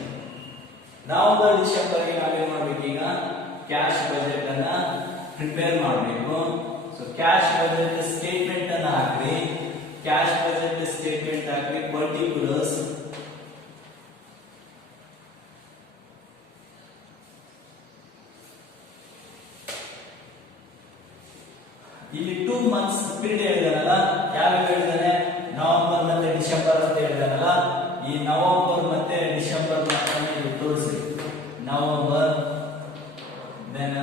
November December ಗೆ ನಾವೇನ್ ಮಾಡ್ಬೇಕು, ಈಗ ಕ್ಯಾಶ್ ಬಜೆಟ್ ಅನ್ನ ಪ್ರಿಪೇರ್ ಮಾಡಬೇಕು. ಸೊ ಕ್ಯಾಶ್ ಬಜೆಟ್ ಸ್ಟೇಟ್ಮೆಂಟ್ ಅನ್ನ ಹಾಕ್ರಿ. ಕ್ಯಾಶ್ ಬಜೆಟ್ ಸ್ಟೇಟ್ಮೆಂಟ್ ಹಾಕಿ ಪರ್ಟಿಕ್ಯುಲರ್ಸ್ ಇಲ್ಲಿ 2 months ಪೀರಿಯಡ್ ಹೇಳಿದಾನಲ್ಲ, ಯಾವ ಹೇಳಿದಾನೆ, ನವೆಂಬರ್ ಮತ್ತೆ ಡಿಸೆಂಬರ್ ಅಂತ ಹೇಳಿದಾನಲ್ಲ. ಈ ನವೆಂಬರ್ ಮತ್ತೆ ಡಿಸೆಂಬರ್ ಮಾತ್ರ ತೋರಿಸಿ, ನವೆಂಬರ್ ದೆನ್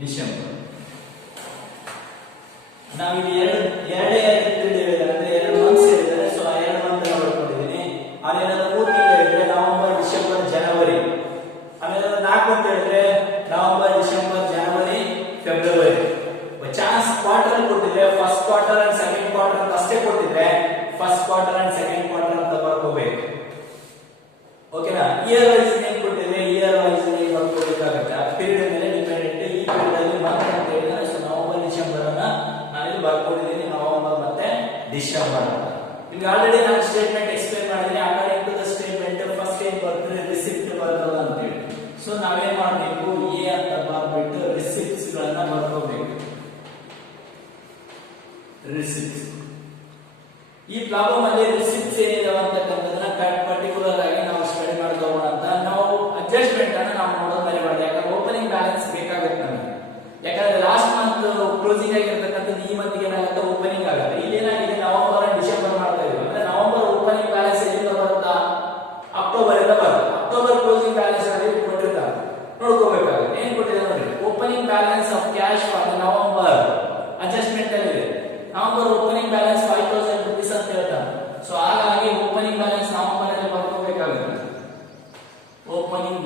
ಡಿಸೆಂಬರ್. ನಾವಿಲ್ಲಿ ಎರಡು ಪೀರಿಯಡ್ ಹೇಳಿದಾರೆ ಅಂದ್ರೆ 2 months ಹೇಳಿದ್ದಾರೆ. ಸೊ ಆ 2 month ನೋಡ್ಕೊಂಡಿದ್ದೀನಿ. ಅಲ್ಲೇನಾದ್ರು 3 ತಿಂಗಳು ಹೇಳಿದ್ರೆ ನವೆಂಬರ್ ಡಿಸೆಂಬರ್ ಜನವರಿ, ಆಮೇಲೆ 4 ಅಂತ ಹೇಳಿದ್ರೆ November December January February. Chance quarter ಕೊಟ್ಟಿದ್ರೆ first quarter and second quarter ಅಂತ ಅಷ್ಟೇ ಕೊಟ್ಟಿದ್ರೆ first quarter and second quarter ಅಂತ ಬರ್ಕೋಬೇಕು. ಓಕೆನಾ? ಆಲ್ರೆಡಿ ಸ್ಟೇಟ್ಮೆಂಟ್ ಎಕ್ಸ್ಪ್ಲೈನ್ ಮಾಡಿದೀನಿ. According to the statement first ಏನ್ ಬರ್ತದೆ ರಿಸಿಪ್ಟ್ ಬರ್ತದ ಅಂತ ಹೇಳಿ. ಸೊ ನಾವೇನ್ ಮಾಡಬೇಕು ಎ ಅಂತ ಬರ್ಬಿಟ್ಟು ರಿಸಿಪ್ಟ್ಸ್ ಗಳನ್ನ ಬರ್ಕೋಬೇಕು. ರಿಸಿಪ್ಟ್ಸ್ ಈ ಪ್ರಾಬ್ಲಮ್ ಅಲ್ಲಿ ರಿಸಿಪ್ಟ್ಸ್ ಏನಿದಾವೆ ಅಂತಕ್ಕಂಥದ್ದನ್ನ ಪರ್ಟಿಕ್ಯುಲರ್ ಆಗಿ ನಾವು ಸ್ಟಡಿ ಮಾಡ್ಕೋಣ ಅಂತ. ನಾವು ಅಡ್ಜಸ್ಟ್ಮೆಂಟ್ ಅನ್ನ ನಾವು ನೋಡೋದು ಮರಿಬಾರ್ದು. ಯಾಕಂದ್ರೆ ಓಪನಿಂಗ್ ಬ್ಯಾಲೆನ್ಸ್ ಬೇಕಾಗುತ್ತೆ ನಮಗೆ. ಯಾಕಂದ್ರೆ ಲಾಸ್ಟ್ ಮಂತ್ ಕ್ಲೋಸಿಂಗ್ ಆಗಿರ್ತಕ್ಕಂಥದ್ದು ಈ ಮಂತ್ ಏನಾಗುತ್ತೆ ಓಪನಿಂಗ್ ಆಗುತ್ತೆ. ಇಲ್ಲಿ ಏನಾಗಿದೆ ನವೆಂಬರ್ ಅಂಡ್ ಡಿಸೆಂಬರ್ ಮಾಡ್ತಾ ಇದೀವಿ ಅಂದ್ರೆ ನವೆಂಬರ್ ಓಪನಿಂಗ್ ಬ್ಯಾಲೆನ್ಸ್ ಎಲ್ಲಿಂದ ಬರುತ್ತಾ ಅಕ್ಟೋಬರ್ ಇಂದ ಬರುತ್ತೆ. ಅಕ್ಟೋಬರ್ ಕ್ಲೋಸಿಂಗ್ ಬ್ಯಾಲೆನ್ಸ್ ಅಲ್ಲಿ ಕೊಟ್ಟಿರ್ತಾರೆ ನೋಡ್ಕೋಬೇಕಾಗುತ್ತೆ. ಏನ್ ಕೊಟ್ಟಿದ್ದಾರೆ ನೋಡಿ, opening balance of cash for November adjustment ಅಲ್ಲಿ ಇದೆ. ನವೆಂಬರ್ ಓಪನಿಂಗ್ ಬ್ಯಾಲೆನ್ಸ್ 5000 ರೂಪೀಸ್ ಅಂತ ಹೇಳ್ತಾರೆ. ಸೊ ಹಾಗಾಗಿ ಓಪನಿಂಗ್ ಬ್ಯಾಲೆನ್ಸ್ ನವೆಂಬರ್ ಅಲ್ಲಿ ಬರ್ಕೋಬೇಕಾಗುತ್ತೆ. ಓಪನಿಂಗ್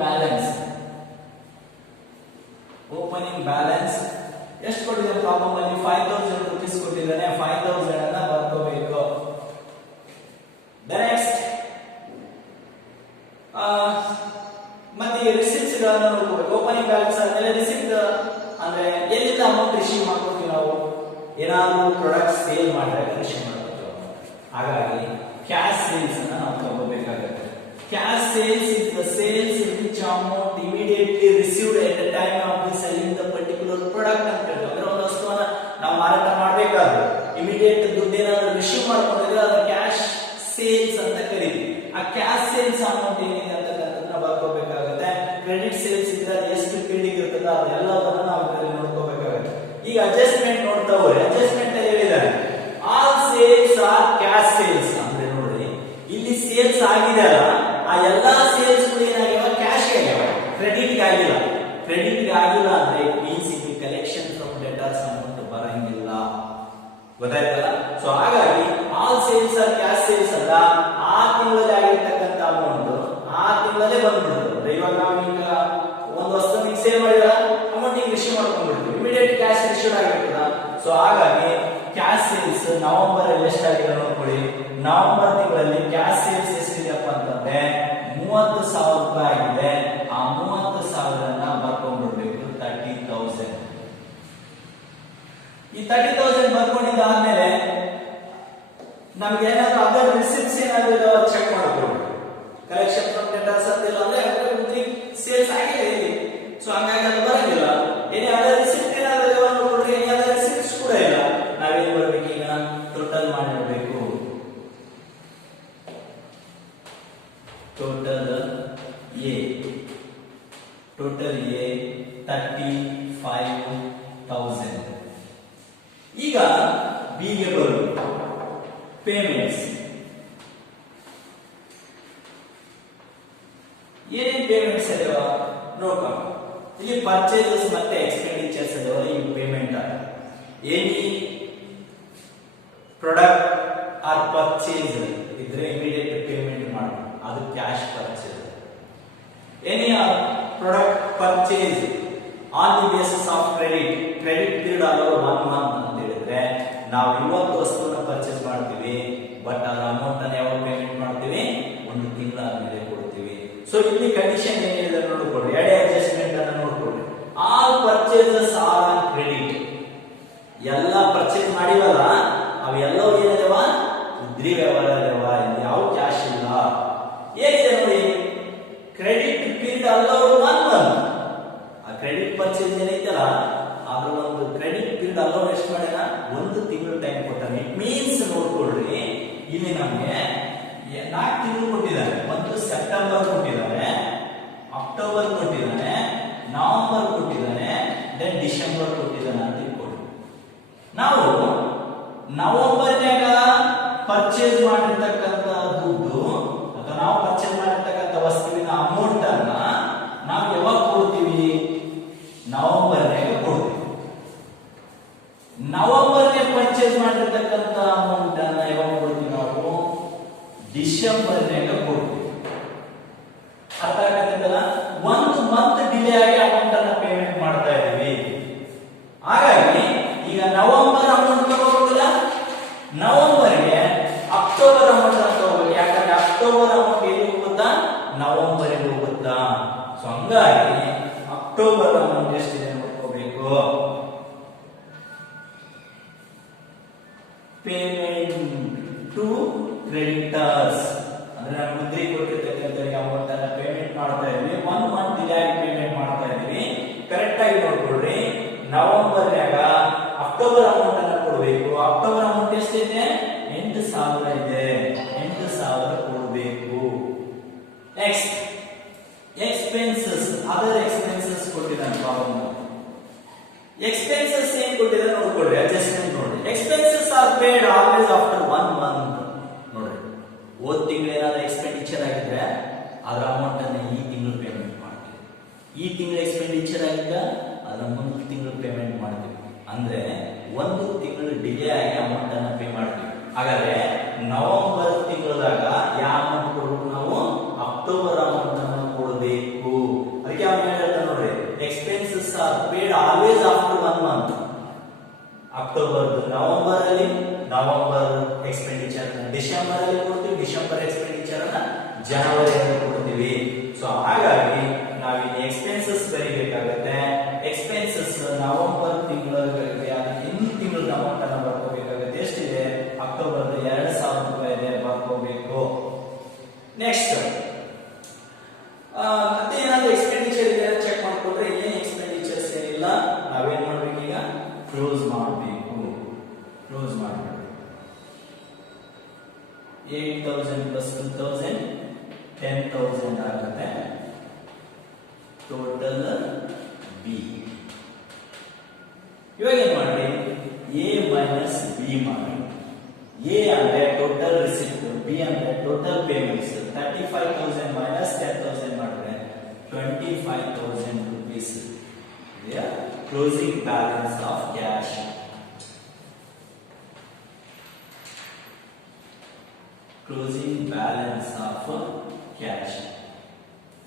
ಬ್ಯಾಲೆನ್ಸ್ ಎಷ್ಟು ಕೊಟ್ಟಿದ್ದಾರೆ ಪ್ರಾಬ್ಲಮ್ ಅಲ್ಲಿ 5000 ರೂಪೀಸ್ ಕೊಟ್ಟಿದ್ದಾನೆ. 5000 ಅನ್ನ ಬರ್ಕೋಬೇಕು. ನೆಕ್ಸ್ಟ್ ಮತ್ತೆ ರಿಸಿಪ್ಟ್ಸ್ ಗಳನ್ನ ನೋಡಬೇಕು. ಓಪನಿಂಗ್ ಬ್ಯಾಲೆನ್ಸ್ ಆದ್ಮೇಲೆ ರಿಸಿಪ್ಟ್ ಅಂದ್ರೆ ಎಲ್ಲಿಂದ ಅಮೌಂಟ್ ರಿಸೀವ್ ಮಾಡ್ಕೊತೀವಿ ನಾವು, ಏನಾದ್ರು ಪ್ರಾಡಕ್ಟ್ ಸೇಲ್ ಮಾಡಿದಾಗ ರಿಸೀವ್ ಮಾಡ್ಕೊತೀವಿ. ಹಾಗಾಗಿ ಕ್ಯಾಶ್ ಸೇಲ್ಸ್ ಅನ್ನ ನಾವು ತಗೋಬೇಕಾಗುತ್ತೆ. Cash sales is the sales which amount immediately received at the time of the selling the particular product ಅಂತ ಹೇಳ್ತೀವಿ. ಅಂದ್ರೆ ಒಂದು ವಸ್ತುವನ್ನ ನಾವು ಮಾರಾಟ ಮಾಡಬೇಕಾದ್ರೆ ಇಮಿಡಿಯೇಟ್ ದುಡ್ಡು ಏನಾದ್ರು ರಿಸೀವ್ ಮಾಡ್ಕೊಂಡಿದ್ರೆ ಅದನ್ನ ಕ್ಯಾಶ್ ಸೇಲ್ಸ್ ಅಂತ ಕರೀತೀವಿ. ಆ ಕ್ಯಾಶ್ ಸೇಲ್ಸ್ ಅಮೌಂಟ್ ಏನಿದೆ ಅಂತಕ್ಕಂಥದ್ದನ್ನ ಬರ್ಕೋಬೇಕಾಗುತ್ತೆ. ಕ್ರೆಡಿಟ್ ಸೇಲ್ಸ್ ಇದ್ರೆ ಎಷ್ಟು ಪೀಲ್ಡಿಂಗ್ ಇರ್ತದೆ ಅದೆಲ್ಲವನ್ನ ನಾವು ಇದರಲ್ಲಿ ನೋಡ್ಕೋಬೇಕಾಗುತ್ತೆ. ಈಗ ಅಡ್ಜಸ್ಟ್ಮೆಂಟ್ ನೋಡ್ತಾ ಹೋದ್ರೆ ಅಡ್ಜಸ್ಟ್ಮೆಂಟ್ ಅಲ್ಲಿ ಹೇಳಿದ್ದಾರೆ all sales are cash sales ಅಂದ್ರೆ ನೋಡಿ ಇಲ್ಲಿ ಸೇಲ್ಸ್ ಆಗಿದೆ ಅಲ್ಲ ಆ ಎಲ್ಲಾ ಸೇಲ್ಸ್ ಗಳು ಏನಾಗಿವೆ ಕ್ಯಾಶ್ ಆಗಿವೆ, ಕ್ರೆಡಿಟ್ ಆಗಿಲ್ಲ. ಕ್ರೆಡಿಟ್ ಆಗಿಲ್ಲ ಅಂದ್ರೆ ಇಟ್ ಮೀನ್ಸ್ ಇಲ್ಲಿ ಕಲೆಕ್ಷನ್ ಫ್ರಮ್ ಡೆಟರ್ಸ್ ಅಮೌಂಟ್ ಬರಂಗಿಲ್ಲ. ಗೊತ್ತಾಯ್ತಲ್ಲ? ಸೊ ಹಾಗಾಗಿ all sales are cash sales ಅಲ್ಲ, ಆ ತಿಂಗಳಲ್ಲಿ ಆಗಿರ್ತಕ್ಕಂಥ ಅಮೌಂಟ್ ಆ ತಿಂಗಳಲ್ಲೇ ಬಂದ್ಬಿಡುತ್ತೆ. ಇವಾಗ ನಾವು ಈಗ ಒಂದು ವಸ್ತು ಸೇಲ್ ಮಾಡಿದ್ರೆ ಅಮೌಂಟ್ ಈಗ ರಿಸೀವ್ ಮಾಡ್ಕೊಂಡ್ಬಿಡ್ತೀವಿ, ಇಮಿಡಿಯೇಟ್ ಕ್ಯಾಶ್ ರಿಸೀವ್ ಆಗಿರ್ತದ. ಸೊ ಹಾಗಾಗಿ ಕ್ಯಾಶ್ ಸೇಲ್ಸ್ ನವೆಂಬರ್ ಅಲ್ಲಿ ಎಷ್ಟಾಗಿದೆ ನೋಡ್ಕೊಳ್ಳಿ. ನವೆಂಬರ್ ತಿಂಗಳಲ್ಲಿ ಕ್ಯಾಶ್ ಸೇಲ್ಸ್ ಎಷ್ಟಿದೆಯಪ್ಪ ಅಂತಂದ್ರೆ 30,000 ರೂಪಾಯಿ ಆಗಿದೆ. ಆ 30,000 ಬರ್ಕೊಂಡ್ಬಿಡ್ಬೇಕು 30,000. ಈ 30,000 ಬರ್ಕೊಂಡಿದ್ದಾದ್ಮೇಲೆ ನಮ್ಗೆ ಏನಾದ್ರು ಅದರ್ ರಿಸಿಪ್ಟ್ಸ್ ಏನಾದ್ರು ಇದಾವ ಚೆಕ್ ಮಾಡ್ಕೊಳ್ಳಿ. ಕಲೆಕ್ಷನ್ ಫ್ರಮ್ ಡೆಟರ್ಸ್ ಅಂತಿಲ್ಲ ಅಂದ್ರೆ ಸೇಲ್ಸ್ ಆಗಿದೆ ಇಲ್ಲಿ. ಸೊ ಹಂಗಾಗಿ ಅದು ಬರಂಗಿಲ್ಲ. ಏನೇ ಅದರ್ ರಿಸಿಪ್ಟ್ ಏನಾದ್ರು ಇದಾವ ನೋಡ್ರಿ, ಏನೇ ಅದರ್ ರಿಸಿಪ್ಟ್ಸ್ ಕೂಡ ಇಲ್ಲ. ನಾವೇನ್ ಮಾಡ್ಬೇಕು ಈಗ ಟೋಟಲ್ ಮಾಡಿರ್ಬೇಕು. Total A 35,000. ಈಗ ಬಿ ಗೆ ಬರು ಪೇಮೆಂಟ್ಸ್. ಏನೇನು ಪೇಮೆಂಟ್ಸ್ ಅದಾವ ನೋಡ್ಕೊ. ಇಲ್ಲಿ ಪರ್ಚೇಸಸ್ ಮತ್ತೆ ಎಕ್ಸ್ಪೆಂಡಿಚರ್ಸ್ ಅದಾವ. ಈ payment any product or purchase ಇದ್ರೆ ಇಮಿಡಿಯೇಟ್ ಪೇಮೆಂಟ್ ಮಾಡಬೇಕು, ಅದು cash purchase. Any product purchase on the basis of credit period all 1 month ಅಂತ ಹೇಳಿದ್ರೆ ನಾವು ಇವತ್ತು ವಸ್ತುವನ್ನು ಪರ್ಚೇಸ್ ಮಾಡ್ತೀವಿ, ಬಟ್ ಅದರ ಅಮೌಂಟ್ ಅನ್ನು ಯಾವಾಗ ಪೇಮೆಂಟ್ ಮಾಡ್ತೀವಿ, ಒಂದು ತಿಂಗಳ ಆದ್ಮೇಲೆ ಕೊಡ್ತೀವಿ. ಸೊ ಇಲ್ಲಿ ಕಂಡೀಷನ್ ಏನಿದೆ ನೋಡ್ಕೊಳ್ಳಿ, ಎರಡೇ ಅಡ್ಜಸ್ಟ್ಮೆಂಟ್ ಅನ್ನು ನೋಡ್ಕೊಳ್ಳಿ. All purchases are on credit. ಎಲ್ಲ ಪರ್ಚೇಸ್ ಮಾಡಿವಲ್ಲ ಅವೆಲ್ಲವೂ ಏನಿದಾವ ಉದ್ರಿ ವ್ಯವಹಾರ ಇದಾವ, ಯಾವ ಕ್ಯಾಶ್ ಇಲ್ಲ. ಏನಿದೆ ನೋಡಿ, ಕ್ರೆಡಿಟ್ ಪೀರಿಯಡ್ ಅಲ್ಲೌಡ್ 1 ಮಂತ್. ಆ ಕ್ರೆಡಿಟ್ ಪರ್ಚೇಸ್ ಏನೈತಲ್ಲ ಅದ್ರ ಒಂದು ಕ್ರೆಡಿಟ್ ಪೀರಿಯಡ್ ಅಲ್ಲೌಡ್ ಎಷ್ಟು ಮಾಡ್ಯಾನ, 1 ತಿಂಗಳು ಟೈಮ್ ಕೊಟ್ಟಾನೆ. ಇಟ್ ಮೀನ್ಸ್ ನೋಡ್ಕೊಳ್ರಿ, ಇಲ್ಲಿ ನಮ್ಗೆ 4 ತಿಂಗಳು ಕೊಟ್ಟಿದ್ದಾರೆ. ಒಂದು ಸೆಪ್ಟೆಂಬರ್ ಕೊಟ್ಟಿದ್ದಾನೆ, ಅಕ್ಟೋಬರ್ ಕೊಟ್ಟಿದ್ದಾನೆ, ನವೆಂಬರ್ ಕೊಟ್ಟಿದ್ದಾನೆ, ದೆನ್ ಡಿಸೆಂಬರ್ ಕೊಟ್ಟಿದ್ದಾನೆ ಅಂತ ಇಟ್ಕೊಳ್ಳಿ. ನಾವು ನವೆಂಬರ್ನಾಗ ಪರ್ಚೇಸ್ ಮಾಡಿರ್ತಕ್ಕಂಥ ದುಡ್ಡು ಅಥವಾ ನಾವು ಪರ್ಚೇಸ್ ಮಾಡಿರ್ತಕ್ಕಂಥ ವಸ್ತುವಿನ ಅಮೌಂಟ್ ಅನ್ನ ನಾವು ಯಾವಾಗ ಕೊಡ್ತೀವಿ, ನವೆಂಬರ್ನಾಗ ಕೊಡ್ತೀವಿ. ನವೆಂಬರ್ನಾಗ ಪರ್ಚೇಸ್ ಮಾಡಿರ್ತಕ್ಕಂಥ ಅಮೌಂಟ್ ಅನ್ನ ಯಾವಾಗ ಕೊಡ್ತೀವಿ, ನಾವು ಡಿಸೆಂಬರ್ನಾಗ ಕೊಡ್ತೀವಿ. ಅರ್ಥ ಆಗತ್ತಲ್ಲ? 1 ಮಂತ್ ಡಿಲೇ ಆಗಿ ಅಮೌಂಟ್ ಅನ್ನ ಪೇಮೆಂಟ್ ಮಾಡ್ತಾ ಇದೀವಿ. ಹಾಗಾಗಿ ಈಗ ನವೆಂಬರ್ ಅಮೌಂಟ್ ತಗೋಬೇಕಲ್ಲ, ನವೆಂಬರ್ಗೆ ಅಕ್ಟೋಬರ್ ಅಮೌಂಟ್ ಅಂತ ಹೋಗ್ಬೇಕು. ಯಾಕಂದ್ರೆ ಅಕ್ಟೋಬರ್ ಅಮೌಂಟ್ ಎಲ್ಲಿ ಹೋಗುತ್ತಾ, ನವೆಂಬರ್ಗೆ ಹೋಗುತ್ತಾ. ಸೊ ಹಂಗಾಗಿ ಅಕ್ಟೋಬರ್ ಅಮೌಂಟ್ ಎಷ್ಟಿದೆ ನೋಡ್ಕೋಬೇಕು. ಪೇಮೆಂಟ್ ಟು ಕ್ರೆಡಿಟರ್ ಡೆಟಾರ್ಸ್ ಅಂದ್ರೆ ನಾವು ಮುದ್ರಿ ಕೊಟ್ಟಿರ್ತಕ್ಕಂಥವ್ರಿಗೆ ಅಮೌಂಟ್ ಅನ್ನ ಪೇಮೆಂಟ್ ಮಾಡ್ತಾ ಇದೀವಿ 1 ಮಂತ್ ಡಿಲೇ ಆಗಿ ಪೇಮೆಂಟ್ ಮಾಡ್ತಾ ಇದೀವಿ ಕರೆಕ್ಟ್ ಆಗಿ ನೋಡ್ಕೊಳ್ರಿ ನವೆಂಬರ್ನಾಗ ಅಕ್ಟೋಬರ್ ಅಮೌಂಟ್ ಅನ್ನ ಕೊಡಬೇಕು ಅಕ್ಟೋಬರ್ ಅಮೌಂಟ್ ಎಷ್ಟಿದೆ 8000 ಇದೆ 8000 ಕೊಡಬೇಕು ನೆಕ್ಸ್ಟ್ ಎಕ್ಸ್ಪೆನ್ಸಸ್ ಅದರ್ ಎಕ್ಸ್ಪೆನ್ಸಸ್ ಕೊಟ್ಟಿದ್ದಾನೆ ಪ್ರಾಬ್ಲಮ್ ಎಕ್ಸ್ಪೆನ್ಸಸ್ ಏನ್ ಕೊಟ್ಟಿದ್ದಾರೆ ನೋಡ್ಕೊಳ್ಳಿ ಅಡ್ಜಸ್ಟ್ಮೆಂಟ್ ನೋಡಿ expenses are paid always after 1 month ನೋಡಿ ಹೋದ ತಿಂಗಳು ಏನಾದ್ರು ಎಕ್ಸ್ಪೆಂಡಿಚರ್ ಆಗಿದ್ರೆ ಅದರ ಅಮೌಂಟ್ ಅನ್ನು ಈ ತಿಂಗಳು ಪೇಮೆಂಟ್ ಮಾಡ್ತೀವಿ ಈ ತಿಂಗಳು ಎಕ್ಸ್ಪೆಂಡಿಚರ್ ಆಗಿದ್ದ ಅದರ ಮುಂದಿನ ತಿಂಗಳು ಪೇಮೆಂಟ್ ಮಾಡ್ತೀವಿ ಅಂದ್ರೆ ಒಂದು ತಿಂಗಳು ಡಿಲೇ ಆಗಿ ಅಮೌಂಟ್ ಅನ್ನು ಪೇ ಮಾಡ್ತೀವಿ ಹಾಗಾದ್ರೆ ನವೆಂಬರ್ ತಿಂಗಳದಾಗ ಯಾವ ಅಮೌಂಟ್ ಕೊಡಬೇಕು ನಾವು ಅಕ್ಟೋಬರ್ ಅಮೌಂಟ್ ಅನ್ನು ಕೊಡಬೇಕು ಅದಕ್ಕೆ ಅವ್ನು ಹೇಳ್ತಾರೆ ನೋಡ್ರಿ expenses are paid always after 1 month October November expenditure December ಅಲ್ಲಿ ಕೊಡ್ತೀವಿ ಡಿಸೆಂಬರ್ ಎಕ್ಸ್ಪೆಂಡಿಚರ್ ಅನ್ನ ಜನವರಿಯಲ್ಲಿ ಕೊಡ್ತೀವಿ ಸೊ ಹಾಗಾಗಿ ನಾವು ಇಲ್ಲಿ ಎಕ್ಸ್ಪೆನ್ಸಸ್ ಬರೀಬೇಕಾಗುತ್ತೆ ಎಕ್ಸ್ಪೆನ್ಸಸ್ ನವೆಂಬರ್ ತಿಂಗಳಿಗೆ ಹಿಂದಿನ ತಿಂಗಳ ಅಮೌಂಟ್ ಅನ್ನ ಬರ್ಕೋಬೇಕಾಗುತ್ತೆ ಎಷ್ಟಿದೆ ಅಕ್ಟೋಬರ್ 2000 ರೂಪಾಯಿ ಇದೆ ಬರ್ಕೋಬೇಕು ನೆಕ್ಸ್ಟ್ ಮತ್ತೆ ಏನಾದ್ರು ಎಕ್ಸ್ಪೆಂಡಿಚರ್ ಇದೆ ಚೆಕ್ ಮಾಡ್ಕೊಂಡ್ರೆ ಏನ್ ಎಕ್ಸ್ಪೆಂಡಿಚರ್ಸ್ ಏನಿಲ್ಲ ನಾವೇನ್ ಮಾಡ್ಬೇಕು ಈಗ ಕ್ಲೋಸ್ ಮಾಡಬೇಕು 8000 plus 2000 10000 ಆಗುತ್ತೆ ಟೋಟಲ್ ಬಿ ಇವಾಗ ಏನ್ ಮಾಡ್ರಿ ಎ ಮೈನಸ್ ಬಿ ಮಾಡಿ ಎ ಅಂದ್ರೆ ಟೋಟಲ್ ರಿಸಿಪ್ಟ್ ಬಿ ಅಂದ್ರೆ ಟೋಟಲ್ ಪೇಮೆಂಟ್ಸ್ 35000 ಮೈನಸ್ 10000 ಮಾಡಿದ್ರೆ 25000 rupees closing balance of cash closing balance of cash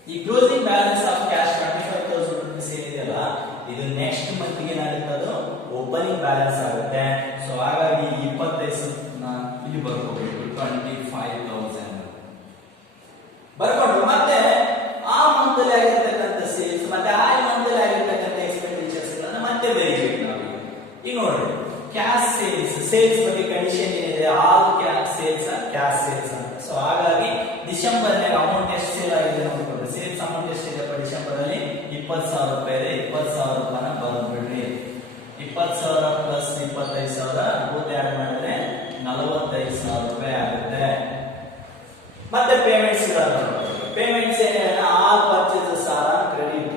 ಈ closing balance of cash 25000 rupees ಏನಿದೆಯಲ್ಲ ಇದು ನೆಕ್ಸ್ಟ್ ಮಂತ್ ಗೆ ಏನಾಗುತ್ತೆ ಅದು ಓಪನಿಂಗ್ ಬ್ಯಾಲೆನ್ಸ್ ಆಗುತ್ತೆ ಸೊ ಹಾಗಾಗಿ 25 ಇಲ್ಲಿ ಬರ್ಕೋಬೇಕು 25000 ಬರ್ಕೊಂಡು ಮತ್ತೆ ಆ ಮಂತ್ ಅಲ್ಲಿ ಆಗಿರ್ತಕ್ಕಂಥ ಸೇಲ್ಸ್ ಮತ್ತೆ ಆ ಮಂತ್ ಅಲ್ಲಿ ಆಗಿರ್ತಕ್ಕಂಥ ಎಕ್ಸ್ಪೆಂಡಿಚರ್ಸ್ ಗಳನ್ನ ಮತ್ತೆ ಬರೀಬೇಕು ನಾವು ಈಗ ನೋಡ್ರಿ ಕ್ಯಾಶ್ ಸೇಲ್ಸ್ ಬಗ್ಗೆ ಕಂಡೀಷನ್ ಏನಿದೆ ಆಲ್ ಕ್ಯಾಶ್ ಸೇಲ್ಸ್ ಅಂತ ಸೊ ಹಾಗಾಗಿ ಡಿಸೆಂಬರ್ ನಾಗ ಅಮೌಂಟ್ ಎಷ್ಟು ಸೇಲ್ ಆಗಿದೆ ನೋಡ್ಕೊಂಡ್ರೆ ಸೇಲ್ಸ್ ಅಮೌಂಟ್ ಎಷ್ಟಿದೆ ಡಿಸೆಂಬರ್ ಅಲ್ಲಿ 20000 ರೂಪಾಯಿ ಇದೆ 20000 ರೂಪಾಯಿನ ಬರ್ಬಿಡ್ರಿ 20000 ಪ್ಲಸ್ 25000 ಬೋತ್ ಆಡ್ ಮಾಡಿದ್ರೆ 45000 ರೂಪಾಯಿ ಆಗುತ್ತೆ ಮತ್ತೆ ಪೇಮೆಂಟ್ಸ್ ಏನಿದೆ ಆಲ್ ಪರ್ಚೇಸಸ್ ಆರ್ ಕ್ರೆಡಿಟ್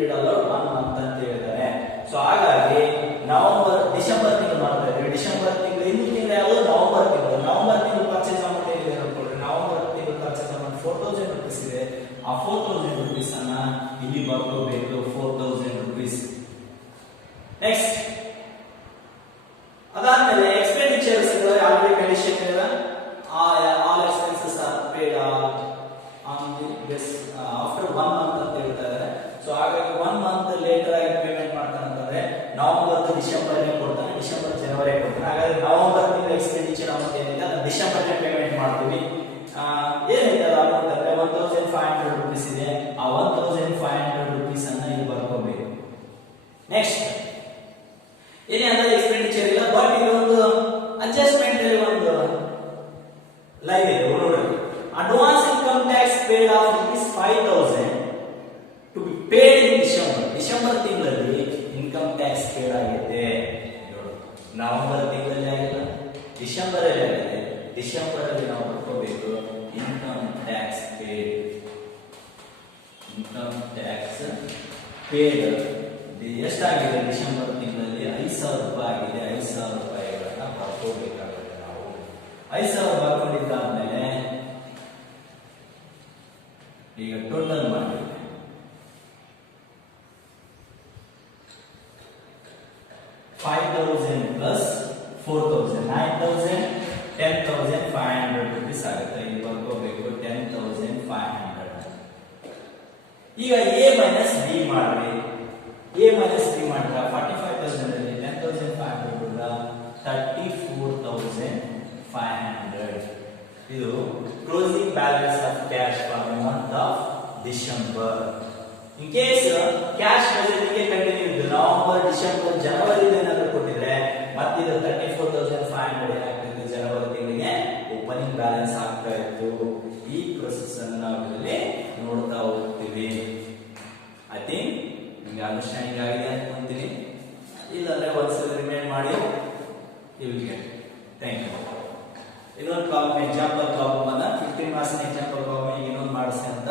ಬಿಡಲ್ಲ 1 ಮಂತ್ ಅಂತ ಹೇಳ್ತಾರೆ ಸೊ ಹಾಗಾಗಿ ಡಿಸೆಂಬರ್ ತಿಂಗಳು ಮಾಡ್ತಾ ಇದ್ದೀವಿ ಡಿಸೆಂಬರ್ ತಿಂಗಳು ಹಿಂದಿನ ತಿಂಗಳು ಯಾವುದು ನವೆಂಬರ್ ತಿಂಗಳು ಪರ್ಚೇಸ್ ಅಮೌಂಟ್ ಏನಿದೆ ನೋಡ್ಕೊಳ್ಳಿ ನವೆಂಬರ್ ತಿಂಗಳು ಪರ್ಚೇಸ್ ಅಮೌಂಟ್ 4000 rupees ಇದೆ ಆ 4000 rupees ಅನ್ನ ಇಲ್ಲಿ ಬರ್ಕೋಬೇಕು 4000 rupees ನೆಕ್ಸ್ಟ್ ಅದಾದ್ಮೇಲೆ ಎಕ್ಸ್ಪೆಂಡಿಚರ್ಸ್ ಆಲ್ರೆಡಿ ಕಂಡೀಷನ್ ಇದೆ all expenses are paid on this after 1 month ಅಂತ ಹೇಳ್ತಾ ಇದ್ದಾರೆ ಸೊ ಹಾಗಾಗಿ 1 ಮಂತ್ ಲೇಟರ್ ಆಗಿ ಪೇಮೆಂಟ್ ಮಾಡ್ತಾನೆ ಅಂತಂದ್ರೆ ನವೆಂಬರ್ ಡಿಸೆಂಬರ್ ಕೊಡ್ತಾನೆ ಡಿಸೆಂಬರ್ ಜನವರಿ ಕೊಡ್ತಾನೆ ಹಾಗಾದ್ರೆ ನವೆಂಬರ್ ತಿಂಗಳ ಎಕ್ಸ್ಪೆಂಡಿಚರ್ ಅಮೌಂಟ್ ಏನಿದೆ ಅದನ್ನ ಡಿಸೆಂಬರ್ ಪೇಮೆಂಟ್ ಮಾಡ್ತೀವಿ ಏನಿದೆ ಅಮೌಂಟ್ ಅಂದ್ರೆ 1500 rupees ಇದೆ ಆ 1500 rupees ಅನ್ನ ಇಲ್ಲಿ ಬರ್ಕೋಬೇಕು ನೆಕ್ಸ್ಟ್ ಏನೇ ಅಂದ್ರೆ ಎಕ್ಸ್ಪೆಂಡಿಚರ್ ಇಲ್ಲ ಬಟ್ ಇದೊಂದು ಅಡ್ಜಸ್ಟ್ಮೆಂಟ್ ಅಲ್ಲಿ ಒಂದು ಲೈನ್ ಇದೆ ನೋಡ್ರಿ advance income tax paid of ₹5000 to be paid in December ತಿಂಗಳಲ್ಲಿ ಇನ್ಕಮ್ ಟ್ಯಾಕ್ಸ್ ಪೇಡ್ ಆಗಿದೆ ನವೆಂಬರ್ ತಿಂಗಳಲ್ಲಿ ಆಗಿಲ್ಲ ಡಿಸೆಂಬರ್ ಅಲ್ಲಿ ಆಗಿದೆ ಡಿಸೆಂಬರ್ ಅಲ್ಲಿ ನಾವು ಬರ್ಕೋಬೇಕು ಇನ್ಕಮ್ ಟ್ಯಾಕ್ಸ್ ಪೇಡ್ ಎಷ್ಟಾಗಿದೆ ಡಿಸೆಂಬರ್ ತಿಂಗಳಲ್ಲಿ 5000 ರೂಪಾಯಿ ಆಗಿದೆ 5000 ರೂಪಾಯಿಗಳನ್ನ ಬರ್ಕೋಬೇಕಾಗುತ್ತೆ ನಾವು 5000 ಬರ್ಕೊಂಡಿದ್ದಾದ್ಮೇಲೆ ಈಗ ಟೋಟಲ್ ಮಾಡಿ 5000 plus 4000 9000 10500 rupees ಆಗುತ್ತೆ ಇಲ್ಲಿ ಬರ್ಕೋಬೇಕು 10500 ಈಗ ಎ ಮೈನಸ್ ಬಿ ಮಾಡ್ರಿ ಎ ಮೈನಸ್ ಬಿ ಮಾಡಿದ್ರೆ 45000 ಅಲ್ಲಿ 10500 34500 ಇದು closing balance of cash for the month of December in case cash ಬಜೆಟ್ಗೆ ಕಂಟಿನ್ಯೂ ಇದ್ದು ನವೆಂಬರ್ ಡಿಸೆಂಬರ್ ಜನವರಿ ಏನಾದರೂ ಕೊಟ್ಟಿದ್ರೆ ಮತ್ತೆ ಇದು 34500 ಏನಾಗ್ತದೆ ಜನವರಿ ತಿಂಗಳಿಗೆ ಓಪನಿಂಗ್ ಬ್ಯಾಲೆನ್ಸ್ ಆಗ್ತಾ ಇತ್ತು. ಈ ಪ್ರೊಸೆಸ್ ಅನ್ನು ನಾವು ಇಲ್ಲಿ ನೋಡ್ತಾ ಹೋಗ್ತೀವಿ. ಐ ಥಿಂಕ್ ನಿಮ್ಗೆ ಅಂಡರ್ಸ್ಟ್ಯಾಂಡಿಂಗ್ ಆಗಿದೆ ಅನ್ಕೊಂತೀನಿ. ಇಲ್ಲಾಂದ್ರೆ ಒಂದ್ಸಲ ರಿಮೈಂಡ್ ಮಾಡಿ ಇವ್ರಿಗೆ. Thank you. ಇನ್ನೊಂದು ಪ್ರಾಬ್ಲಮ್, ಎಕ್ಸಾಂಪಲ್ ಪ್ರಾಬ್ಲಮ್ ಅನ್ನ 15 ಮಾರ್ಕ್ಸ್ ಎಕ್ಸಾಂಪಲ್ ಪ್ರಾಬ್ಲಮ್ ಇನ್ನೊಂದು ಮಾಡಿಸ್ತೀನಿ ಅಂತ.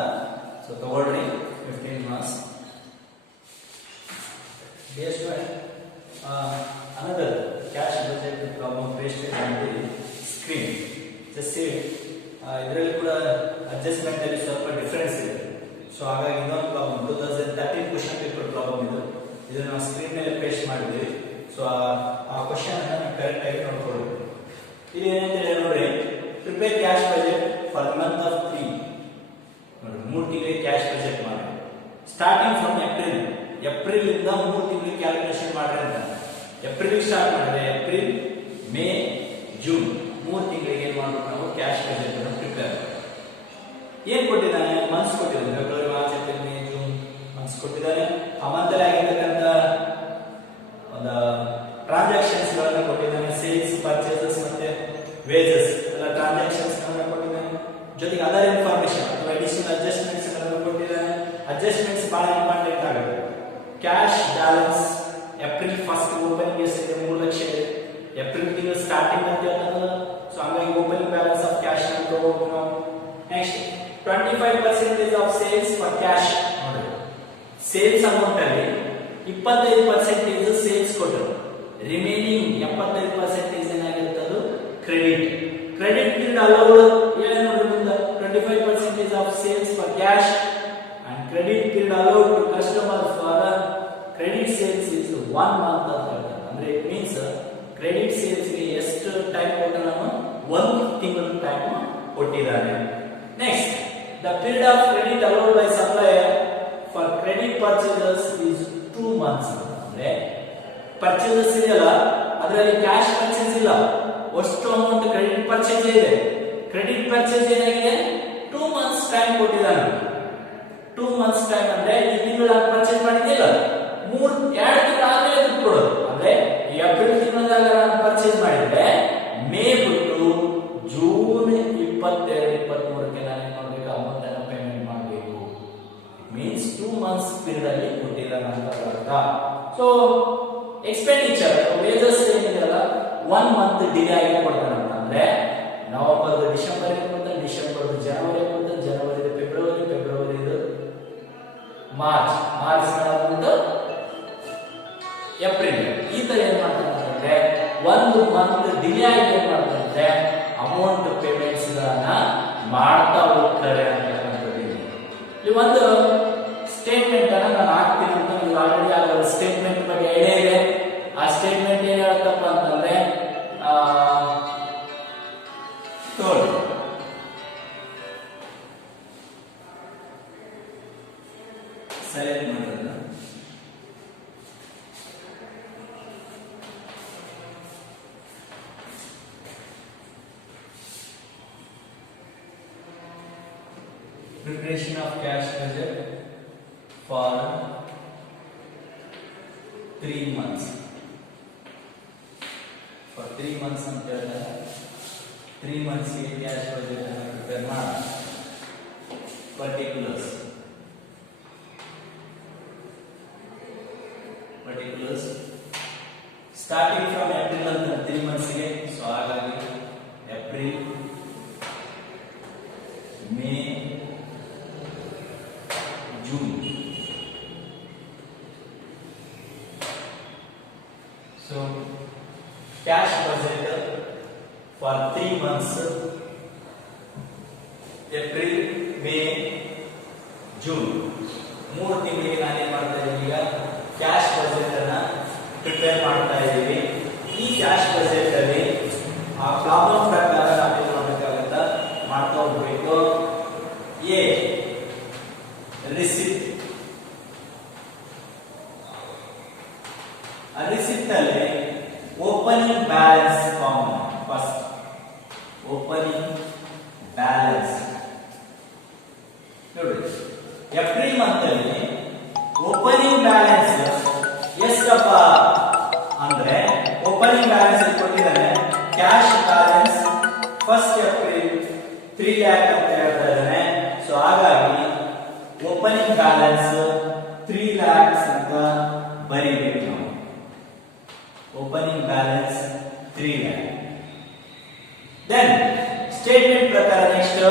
ಸೊ ತಗೊಳ್ರಿ 15 marks. another cash budget problem pasted on the screen. Just see ಇದರಲ್ಲಿ ಕೂಡ ಅಡ್ಜಸ್ಟ್ಮೆಂಟ್ ಅಲ್ಲಿ ಸ್ವಲ್ಪ ಡಿಫರೆನ್ಸ್ ಇದೆ. ಸೊ ಹಾಗಾಗಿ ಇನ್ನೊಂದು ಪ್ರಾಬ್ಲಮ್ 2013 ಕ್ವೆಶ್ಚನ್ ಪೇಪರ್ ಪ್ರಾಬ್ಲಮ್ ಇದು. ಇದನ್ನ ನಾವು ಸ್ಕ್ರೀನ್ ಮೇಲೆ ಪೇಸ್ಟ್ ಮಾಡಿದ್ದೀವಿ. ಸೊ ಆ ಕ್ವೆಶ್ಚನ್ ಅನ್ನು ನೀವು ಕರೆಕ್ಟ್ ಆಗಿ ನೋಡ್ಕೊಳ್ಳಿ. ಇಲ್ಲಿ ಏನಂತ ನೋಡಿ, prepare cash budget for month of 3. ನೋಡಿ 3 ತಿಂಗಳಿಗೆ ಕ್ಯಾಶ್ ಬಜೆಟ್ ಮಾಡಿ. ಸ್ಟಾರ್ಟಿಂಗ್ ಫ್ರಮ್ ಏಪ್ರಿಲ್ ಇಂದ 3 ತಿಂಗಳಿಗೆ ಕ್ಯಾಲ್ಕುಲೇಷನ್ ಮಾಡ್ರಿ ಅಂತ. ಏಪ್ರಿಲ್ ಸ್ಟಾರ್ಟ್ ಮಾಡಿದ್ರೆ ಏಪ್ರಿಲ್, ಮೇ, ಜೂನ್ 3 ತಿಂಗಳಿಗೆ ಏನ್ ಮಾಡ್ಬೇಕು ನಾವು ಕ್ಯಾಶ್ ಬಜೆಟ್ ಅನ್ನು ಪ್ರಿಪೇರ್. ಏನ್ ಕೊಟ್ಟಿದ್ದಾನೆ? ಮಂತ್ಸ್ ಕೊಟ್ಟಿದ್ದಾನೆ. February, March, April, May, June months ಕೊಟ್ಟಿದ್ದಾನೆ. ಆ ಮಂತ್ ಅಲ್ಲಿ ಆಗಿರ್ತಕ್ಕಂಥ ಒಂದು ಟ್ರಾನ್ಸಾಕ್ಷನ್ಸ್ ಗಳನ್ನ ಕೊಟ್ಟಿದ್ದಾನೆ. ಸೇಲ್ಸ್, ಪರ್ಚೇಸಸ್ ಮತ್ತೆ ವೇಜಸ್ ಎಲ್ಲ ಟ್ರಾನ್ಸಾಕ್ಷನ್ಸ್ ಗಳನ್ನ ಕೊಟ್ಟಿದ್ದಾನೆ. ಜೊತೆಗೆ ಅದರ್ ಇನ್ಫಾರ್ಮೇಶನ್ ಅಥವಾ ಅಡಿಷನಲ್ ಅಡ್ಜಸ್ಟ್ಮೆಂಟ್ಸ್ ಗಳನ್ನು ಕೊಟ್ಟಿದ್ದಾನೆ. ಅಡ್ಜಸ್ಟ್ಮೆಂಟ್ಸ್ ಬಹಳ ಇಂಪಾರ್ಟೆಂಟ್ ಆಗುತ್ತೆ. ಕ್ಯಾಶ್ ಬ್ಯಾಲೆನ್ಸ್ ಏಪ್ರಿಲ್ 1 ಓಪನಿಂಗ್ ಎಷ್ಟಿದೆ? 3 ಲಕ್ಷ ಇದೆ. ಏಪ್ರಿಲ್ ತಿಂಗಳ ಸ್ಟಾರ್ಟಿಂಗ್ ಅಂತ ಹೇಳ್ತಾರೆ. ಸೊ ಹಾಗಾಗಿ ಓಪನಿಂಗ್ ಬ್ಯಾಲೆನ್ಸ್ ಆಫ್ ಕ್ಯಾಶ್ ಅಂತ ತಗೋಬೇಕು ನಾವು. Next 25% of sales for cash. ನೋಡಿ ಸೇಲ್ಸ್ ಅಮೌಂಟ್ ಅಲ್ಲಿ 25% ಸೇಲ್ಸ್ ಕೊಟ್ಟರು. ರಿಮೈನಿಂಗ್ 75% ಏನಾಗಿರುತ್ತೆ ಅದು ಕ್ರೆಡಿಟ್. ಕ್ರೆಡಿಟ್ ಪೀರಿಯಡ್ ಅಲೌಡ್ ಏನು ನೋಡಿ ಮುಂದೆ 25% of sales for cash and credit period allowed to customer for credit sales is 1 month ಅಂತ ಹೇಳ್ತಾರೆ. ಅಂದ್ರೆ ಇಟ್ ಮೀನ್ಸ್ ಕ್ರೆಡಿಟ್ ಸೇಲ್ಸ್ ಗೆ ಎಷ್ಟು ಟೈಮ್ ಕೊಟ್ಟರು? ನಾನು 1 ತಿಂಗಳ ಟೈಮ್ ಕೊಟ್ಟಿದ್ದಾರೆ. Next the period of credit allowed by supplier for credit purchases is 2 months. ಅಂದ್ರೆ ಪರ್ಚೇಸಸ್ ಇದೆಯಲ್ಲ ಅದರಲ್ಲಿ ಕ್ಯಾಶ್ ಪರ್ಚೇಸ್ ಇಲ್ಲ, ಅಷ್ಟು ಅಮೌಂಟ್ ಕ್ರೆಡಿಟ್ ಪರ್ಚೇಸ್ ಇದೆ. ಕ್ರೆಡಿಟ್ ಪರ್ಚೇಸ್ ಏನಾಗಿದೆ? 2 months ಟೈಮ್ ಕೊಟ್ಟಿದ್ದಾನೆ. 2 months ಟೈಮ್ ಅಂದ್ರೆ ಈ ತಿಂಗಳ ಪರ್ಚೇಸ್ ಮಾಡಿದ್ದಿಲ್ಲ, 2 ತಿಂಗಳ ಆದ್ಮೇಲೆ ದುಡ್ಡು ಕೊಡೋದು. ಅಂದ್ರೆ ಏಪ್ರಿಲ್ ತಿಂಗಳದಾಗ ನಾನು ಪರ್ಚೇಸ್ ಮಾಡಿದ್ರೆ ಮೇ ಬಿಟ್ಟು ಜೂನ್ 22-23ಕ್ಕೆ ನಾನು ಏನ್ ಮಾಡ್ಬೇಕು? ಅಮೌಂಟ್ ಅನ್ನು ಪೇಮೆಂಟ್ ಮಾಡಬೇಕು. ಮೀನ್ಸ್ 2 months ಪೀರಿಯಡ್ ಅಲ್ಲಿ ಕೊಟ್ಟಿದ್ದಾನೆ ಅಂತ ಅರ್ಥ. ಸೊ ಎಕ್ಸ್ಪೆಂಡಿಚರ್ ವೇಜಸ್ ಏನಿದೆಯಲ್ಲ 1 month ಡಿಲೇ ಆಗಿ ಕೊಡ್ತಾನೆ ಅಂತ. ಅಂದ್ರೆ ನವೆಂಬರ್ ಡಿಸೆಂಬರ್ ಕೊಡ್ತಾನೆ, ಡಿಸೆಂಬರ್ ಜನವರಿ ಕೊಡ್ತಾನೆ, January February, February March, March April. ಈ ತರ ಏನ್ ಮಾಡ್ತಾರೆ? 1 month ಡಿಲೇ ಆಗಿ ಏನ್ ಮಾಡ್ತಾರೆ? ಅಮೌಂಟ್ ಪೇಮೆಂಟ್ಸ್ ಗಳನ್ನ ಮಾಡ್ತಾ ಹೋಗ್ತಾರೆ ಅಂತಕ್ಕಂಥದ್ದು. ಇಲ್ಲಿ ಒಂದು ಸ್ಟೇಟ್ಮೆಂಟ್ ಅನ್ನ ನಾನು ಹಾಕ್ತೀನಿ ಅಂತ ನೀವು ಆಲ್ರೆಡಿ ಆ ಸ್ಟೇಟ್ಮೆಂಟ್ ಬಗ್ಗೆ ಐಡಿಯಾ ಇದೆ. ಆ ಸ್ಟೇಟ್ಮೆಂಟ್ ಏನ್ ಹೇಳುತ್ತಪ್ಪ ಅಂತಂದ್ರೆ ಸೆಲೆಕ್ಟ್ ಮಾಡೋದು. Preparation of cash budget for 3 months. For 3 months ಅಂತ ಹೇಳಿದ್ರೆ 3 months ಗೆ ಕ್ಯಾಶ್ ಬಜೆಟ್ ಅನ್ನು ಪ್ರಿಪೇರ್ ಮಾಡಿ. particulars starting from April ಅಂತ 3 months ಗೆ. ಸೊ ಹಾಗಾಗಿ April, May, June. So cash budget for 3 months April, May, June 3 ತಿಂಗಳಿಗೆ ನಾನು ಏನ್ ಮಾಡ್ತಾ ಇದ್ದೀನಿ? ಈಗ ಕ್ಯಾಶ್ ಬಜೆಟ್ ಅನ್ನ ಪ್ರಿಪೇರ್ ಮಾಡ್ತಾ ಇದ್ದೀವಿ. ಈ ಕ್ಯಾಶ್ ಬಜೆಟ್ ಅಲ್ಲಿ ಆ ಪ್ರಾಬ್ಲಮ್ ಪ್ರಕಾರ ನಾವೇನ್ ಮಾಡಬೇಕಾಗತ್ತ ಮಾಡ್ತಾ ಹೋಗ್ಬೇಕು. A receipt. ಆ ರಿಸಿಪ್ಟ್ ಅಲ್ಲಿ opening balance form. First opening balance ನೋಡಿ. ಏಪ್ರಿಲ್ ಮಂತ್ ಅಲ್ಲಿ ಓಪನಿಂಗ್ ಬ್ಯಾಲೆನ್ಸ್ ಎಷ್ಟಪ್ಪ ಅಂದ್ರೆ ಓಪನಿಂಗ್ ಬ್ಯಾಲೆನ್ಸ್ ಕೊಟ್ಟಿದ್ದಾನೆ ಕ್ಯಾಶ್ ಬ್ಯಾಲೆನ್ಸ್ lakh ಅಂತ ಹೇಳ್ತಾ ಇದ್ದಾನೆ. ಸೊ ಹಾಗಾಗಿ ಓಪನಿಂಗ್ ಬ್ಯಾಲೆನ್ಸ್ 3 lakhs ಅಂತ ಬರೀಬೇಕು ನಾವು. Opening balance 3 lakh. Then statement ಪ್ರಕಾರ ನೆಕ್ಸ್ಟ್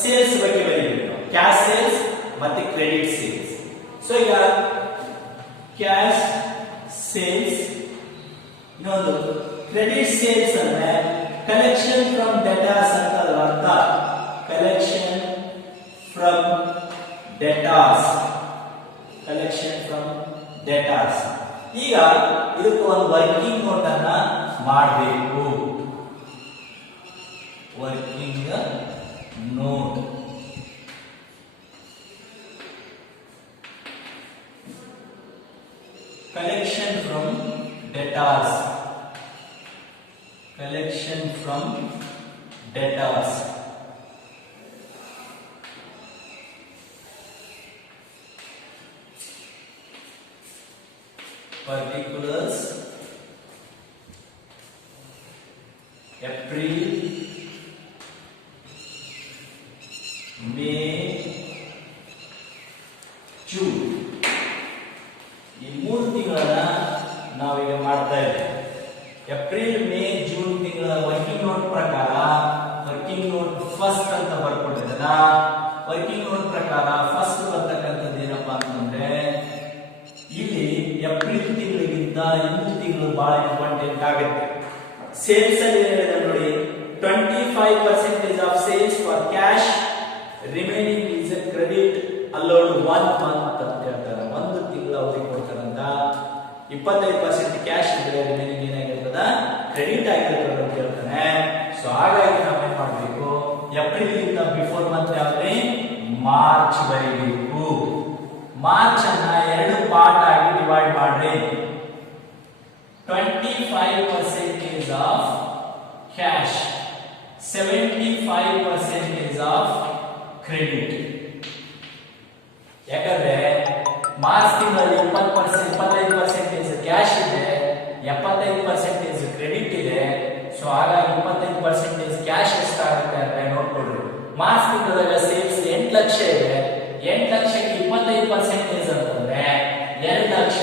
ಸೇಲ್ಸ್ ಬಗ್ಗೆ ಬರೀಬೇಕು. ಕ್ಯಾಶ್ ಸೇಲ್ಸ್ ಮತ್ತೆ ಕ್ರೆಡಿಟ್ ಸೇಲ್ಸ್. ಸೊ ಈಗ ಕ್ಯಾಶ್ ಸೇಲ್ಸ್, ಇನ್ನೊಂದು ಕ್ರೆಡಿಟ್ ಸೇಲ್ಸ್ ಅಂದ್ರೆ ಕಲೆಕ್ಷನ್ ಫ್ರಮ್ ಡೆಟಾರ್ಸ್ ಅಂತ ಅರ್ಥ. Collection from debtors, collection from debtors. ಈಗ ಇದಕ್ಕೆ ಒಂದು ವರ್ಕಿಂಗ್ ನೋಟ್ ಅನ್ನ ಮಾಡಬೇಕು. Working note collection from debtors, collection from debtors. Particulars April, May, June. ಈ 3 ತಿಂಗಳನ್ನ ನಾವೀಗ ಮಾಡ್ತಾ ಇದ್ದೇವೆ. ಏಪ್ರಿಲ್, ಮೇ, ಜೂನ್ ತಿಂಗಳ ವರ್ಕಿಂಗ್ ನೋಟ್ ಪ್ರಕಾರ ವರ್ಕಿಂಗ್ ನೋಟ್ ಫಸ್ಟ್ ಅಂತ ಬರ್ಕೊಂಡಿದ್ದಾನ. ವರ್ಕಿಂಗ್ ನೋಟ್ ಪ್ರಕಾರ ಫಸ್ಟ್ ಬರ್ತಕ್ಕಂಥದ್ದು ಏನಪ್ಪಾ ಅಂತಂದ್ರೆ, ಇಲ್ಲಿ ಏಪ್ರಿಲ್ ತಿಂಗಳಿಗಿಂತ ಇನ್ನೊಂದು ತಿಂಗಳು ಬಹಳ ಇಂಪಾರ್ಟೆಂಟ್ ಆಗುತ್ತೆ. ಸೇಲ್ಸ್ ಅಲ್ಲಿ ಏನಿದೆ ನೋಡಿ, 25% of sales for cash, remaining is A credit allowed 1 month ಅಂತ ಹೇಳ್ತಾರೆ. ಒಂದು ತಿಂಗಳು ಅವರಿಗೆ ಕೊಡ್ತಾರಂತ. 25% ಕ್ಯಾಶ್ ಇದ್ರೆ ರಿಮೈನಿಂಗ್ ಏನಾಗಿರ್ತದ, ಕ್ರೆಡಿಟ್ ಆಗಿರ್ತದೆ ಅಂತ ಹೇಳ್ತಾನೆ. ಸೊ ಹಾಗಾಗಿ ನಾವೇನ್ ಮಾಡಬೇಕು, ಏಪ್ರಿಲ್ ಇಂದ ಬಿಫೋರ್ ಮಂತ್ ಯಾವ್ದು, ಮಾರ್ಚ್ ಬರೀಬೇಕು. ಮಾರ್ಚ್ ಅನ್ನ 2 ಪಾರ್ಟ್ ಆಗಿ ಡಿವೈಡ್ ಮಾಡ್ರಿ. 25% ಆಫ್ ಕ್ಯಾಶ್, 75% ಆಫ್ ಕ್ರೆಡಿಟ್. ಯಾಕಂದ್ರೆ ಮಾರ್ಚ್ ತಿಂಗಳಲ್ಲಿ 25% ಕ್ಯಾಶ್ ಇದೆ, 75% ಕ್ರೆಡಿಟ್ ಇದೆ. ಸೊ ಹಾಗಾಗಿ 25% ಕ್ಯಾಶ್ ಎಷ್ಟಾಗುತ್ತೆ ಅಂತ ನೋಡ್ಕೊಡ್ರಿ. ಮಾರ್ಚ್ ತಿಂಗಳದಾಗ ಸೇಲ್ಸ್ 8 ಲಕ್ಷ ಇದೆ. 8 ಲಕ್ಷಕ್ಕೆ 25% ಅಂತಂದ್ರೆ 2 ಲಕ್ಷ.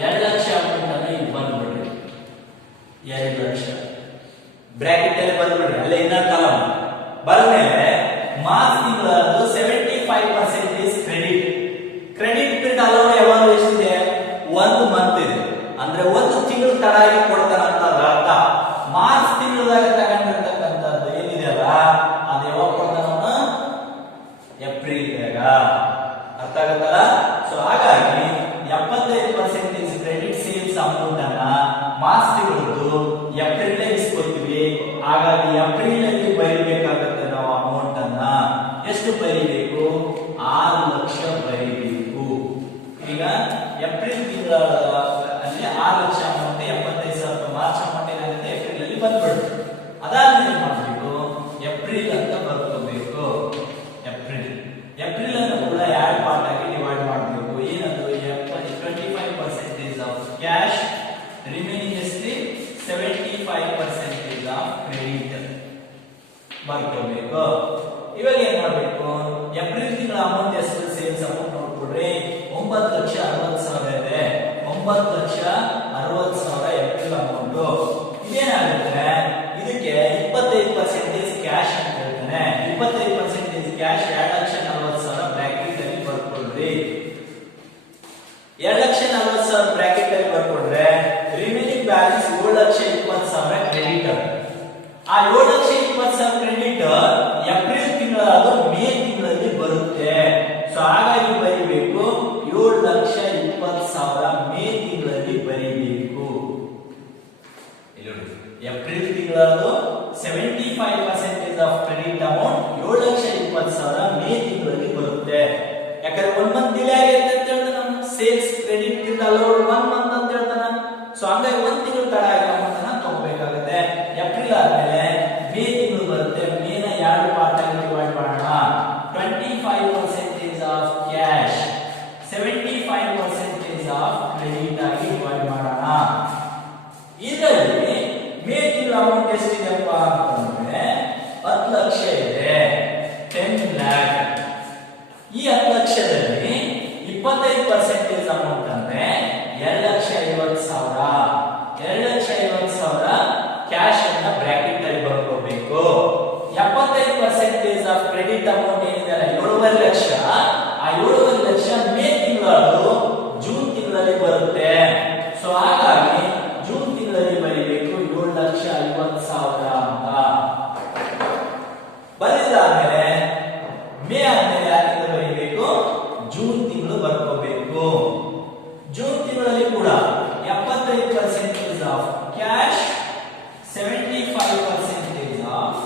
2 ಲಕ್ಷ ಅಮೌಂಟ್ ಇಲ್ಲಿ ಬಂದ್ಬಿಡ್ರಿ. 2 ಲಕ್ಷ ಬ್ರಾಕೆಟ್ ಅಲ್ಲಿ ಬಂದ್ಬಿಡ್ರಿ. ಅಲ್ಲೇ ಇನ್ನೊಂದು ಕಾಲಮ್ ಬಂದ್ಮೇಲೆ ಮಾರ್ಚ್ ತಿಂಗಳದ್ದು 75% ಕ್ರೆಡಿಟ್. ಕ್ರೆಡಿಟ್ ಪೀರಿಯಡ್ ಅಲೌಡ್ ಯಾವಾಗ ಎಷ್ಟಿದೆ, 1 ಮಂತ್ ಇದೆ. ಅಂದ್ರೆ 1 ತಿಂಗಳು ತಡ ಆಗಿ ಕೊಡ್ತಾರ ಅಂತ ಅರ್ಥ. ಮಾರ್ಚ್ ತಿಂಗಳದಾಗ ತಗೊಂಡಿರ್ತಕ್ಕಂಥದ್ದು ಏನಿದೆಯಲ್ಲ, ಅದು ಯಾವಾಗ ಕೊಡ್ತಾನ, ಏಪ್ರಿಲ್. ಅರ್ಥ ಆಗತ್ತಲ್ಲ. ಸೊ ಹಾಗಾಗಿ 75% ಕ್ರೆಡಿಟ್ ಸೇಲ್ಸ್ ಅಮೌಂಟ್ ಅನ್ನ ಮಾರ್ಚ್ ತಿಂಗಳದ್ದು ಏಪ್ರಿಲ್ ಇಸ್ಕೊತೀವಿ. ಹಾಗಾಗಿ ಏಪ್ರಿಲ್ ಅಲ್ಲಿ ಬರೀಬೇಕಾಗುತ್ತೆ ನಾವು ಅಮೌಂಟ್ ಅನ್ನ. ಎಷ್ಟು ಬರೀಬೇಕು, 6 ಲಕ್ಷ ಬರೀಬೇಕು. ಈಗ ಏಪ್ರಿಲ್ ತಿಂಗಳ ಅಲ್ಲಿ 6 ಲಕ್ಷ ಅಮೌಂಟ್, 75,000 ಮಾರ್ಚ್ ಅಮೌಂಟ್ ಏನಾಗುತ್ತೆ ಏಪ್ರಿಲ್ ಅಲ್ಲಿ ಬಂದ್ಬಿಡುತ್ತೆ. ಅದಾದ್ಮೇಲೆ ಏನ್ ಮಾಡಬೇಕು, ಏಪ್ರಿಲ್ ಅಂತ ಬರ್ಕೋಬೇಕು. ಏಪ್ರಿಲ್ ಅನ್ನು ಕೂಡ 2 ಪಾರ್ಟ್ ಆಗಿ ಡಿವೈಡ್ ಮಾಡಬೇಕು. ಏನದು, 25% ಆಫ್ ಕ್ಯಾಶ್, ರಿಮೈನಿಂಗ್ ಎಷ್ಟು 75% ಆಫ್ ಕ್ರೆಡಿಟ್ ಬರ್ಕೋಬೇಕು. ಇವಾಗ ಏನ್ ಮಾಡಬೇಕು, ಏಪ್ರಿಲ್ ತಿಂಗಳ ಅಮೌಂಟ್ ಎಷ್ಟು, ಸೇಲ್ಸ್ ಅಮೌಂಟ್ ನೋಡ್ಕೊಡ್ರಿ. 9,60,000 ಇದೆ. 9,60,000 ಏಪ್ರಿಲ್ ಅಮೌಂಟ್. ಇದೇನಾಗುತ್ತೆ, ಇದಕ್ಕೆ 25% ಕ್ಯಾಶ್ ಅಂತ ಹೇಳ್ತಾನೆ. 25% ಕ್ಯಾಶ್ 2,40,000 ಬ್ರಾಕೆಟ್ ಅಲ್ಲಿ ಬರ್ಕೊಡ್ರಿ. 2,40,000 ಬ್ರಾಕೆಟ್ ಅಲ್ಲಿ ಬರ್ಕೊಂಡ್ರೆ ರಿಮೈನಿಂಗ್ ಬ್ಯಾಲೆನ್ಸ್ 7,20,000 ಕ್ರೆಡಿಟ್. ಆ 7,20,000 ಕ್ರೆಡಿಟ್ ಏಪ್ರಿಲ್ ತಿಂಗಳ ಅದು ಮೇ ತಿಂಗಳಲ್ಲಿ ಬರುತ್ತೆ. ಸೊ ಹಾಗಾಗಿ ಬರೀಬೇಕು 7,20,000 ಮೇ ತಿಂಗಳಲ್ಲಿ ಬರೀಬೇಕು. ಏಪ್ರಿಲ್ ತಿಂಗಳದು 75% ಆಫ್ ಕ್ರೆಡಿಟ್ ಅಮೌಂಟ್ 7,20,000 ಮೇ ತಿಂಗಳಲ್ಲಿ ಬರುತ್ತೆ. ಯಾಕಂದ್ರೆ 1 ಮಂತ್ ಡಿಲೇ ಆಗಿದೆ ಅಂತ ಹೇಳ್ತಾನೆ. Sales credit period allowed 1 month ಅಂತ ಹೇಳ್ತಾನೆ. ಸೊ ಹಂಗಾಗಿ 1 ತಿಂಗಳು ತಡ ಆಗಿ ಅಮೌಂಟ್ ಅನ್ನ ತಗೋಬೇಕಾಗುತ್ತೆ. ಏಪ್ರಿಲ್ ಆದ್ಮೇಲೆ ಮೇ ತಿಂಗಳು ಬರುತ್ತೆ. ಮೇನ 2 ಪಾರ್ಟ್ ಆಗಿ ಡಿವೈಡ್ ಮಾಡೋಣ. 25% ಆಫ್ ಕ್ಯಾಶ್, 75% ಆಫ್ ಕ್ರೆಡಿಟ್ ಆಗಿ ಡಿವೈಡ್ ಮಾಡೋಣ. ಇದರಲ್ಲಿ ಮೇ ತಿಂಗಳ ಅಮೌಂಟ್ ಎಷ್ಟಿದೆಯಪ್ಪ ಅಂತಂದ್ರೆ 10 ಲಕ್ಷ ಇದೆ. 25% ಅಮೌಂಟ್ ಅಂದ್ರೆ 2,50,000. 2,50,000 ಕ್ಯಾಶ್ ಅನ್ನ ಬ್ರಾಕೆಟ್ ಅಲ್ಲಿ ಬರ್ಕೋಬೇಕು. 75% ಆಫ್ ಕ್ರೆಡಿಟ್ ಅಮೌಂಟ್ ಏನಿದೆ 7.5 ಲಕ್ಷ, ಆ 7.5 ಲಕ್ಷ ಮೇ ತಿಂಗಳು ಜೂನ್ ತಿಂಗಳಲ್ಲಿ ಬರುತ್ತೆ. ಸೊ ಹಾಗಾಗಿ ಜೂನ್ ತಿಂಗಳಲ್ಲಿ ಬರೀಬೇಕು 7,50,000 ಅಂತ. ಬರೆದಾದ್ಮೇಲೆ ಮೇ ಆದ್ಮೇಲೆ ಯಾರಿಂದ ಬರೀಬೇಕು, ಜೂನ್ ತಿಂಗಳು ಬರ್ಕೋಬೇಕು. ಜೂನ್ ತಿಂಗಳಲ್ಲಿ ಕೂಡ 75% ಆಫ್ ಕ್ಯಾಶ್, 75% ಆಫ್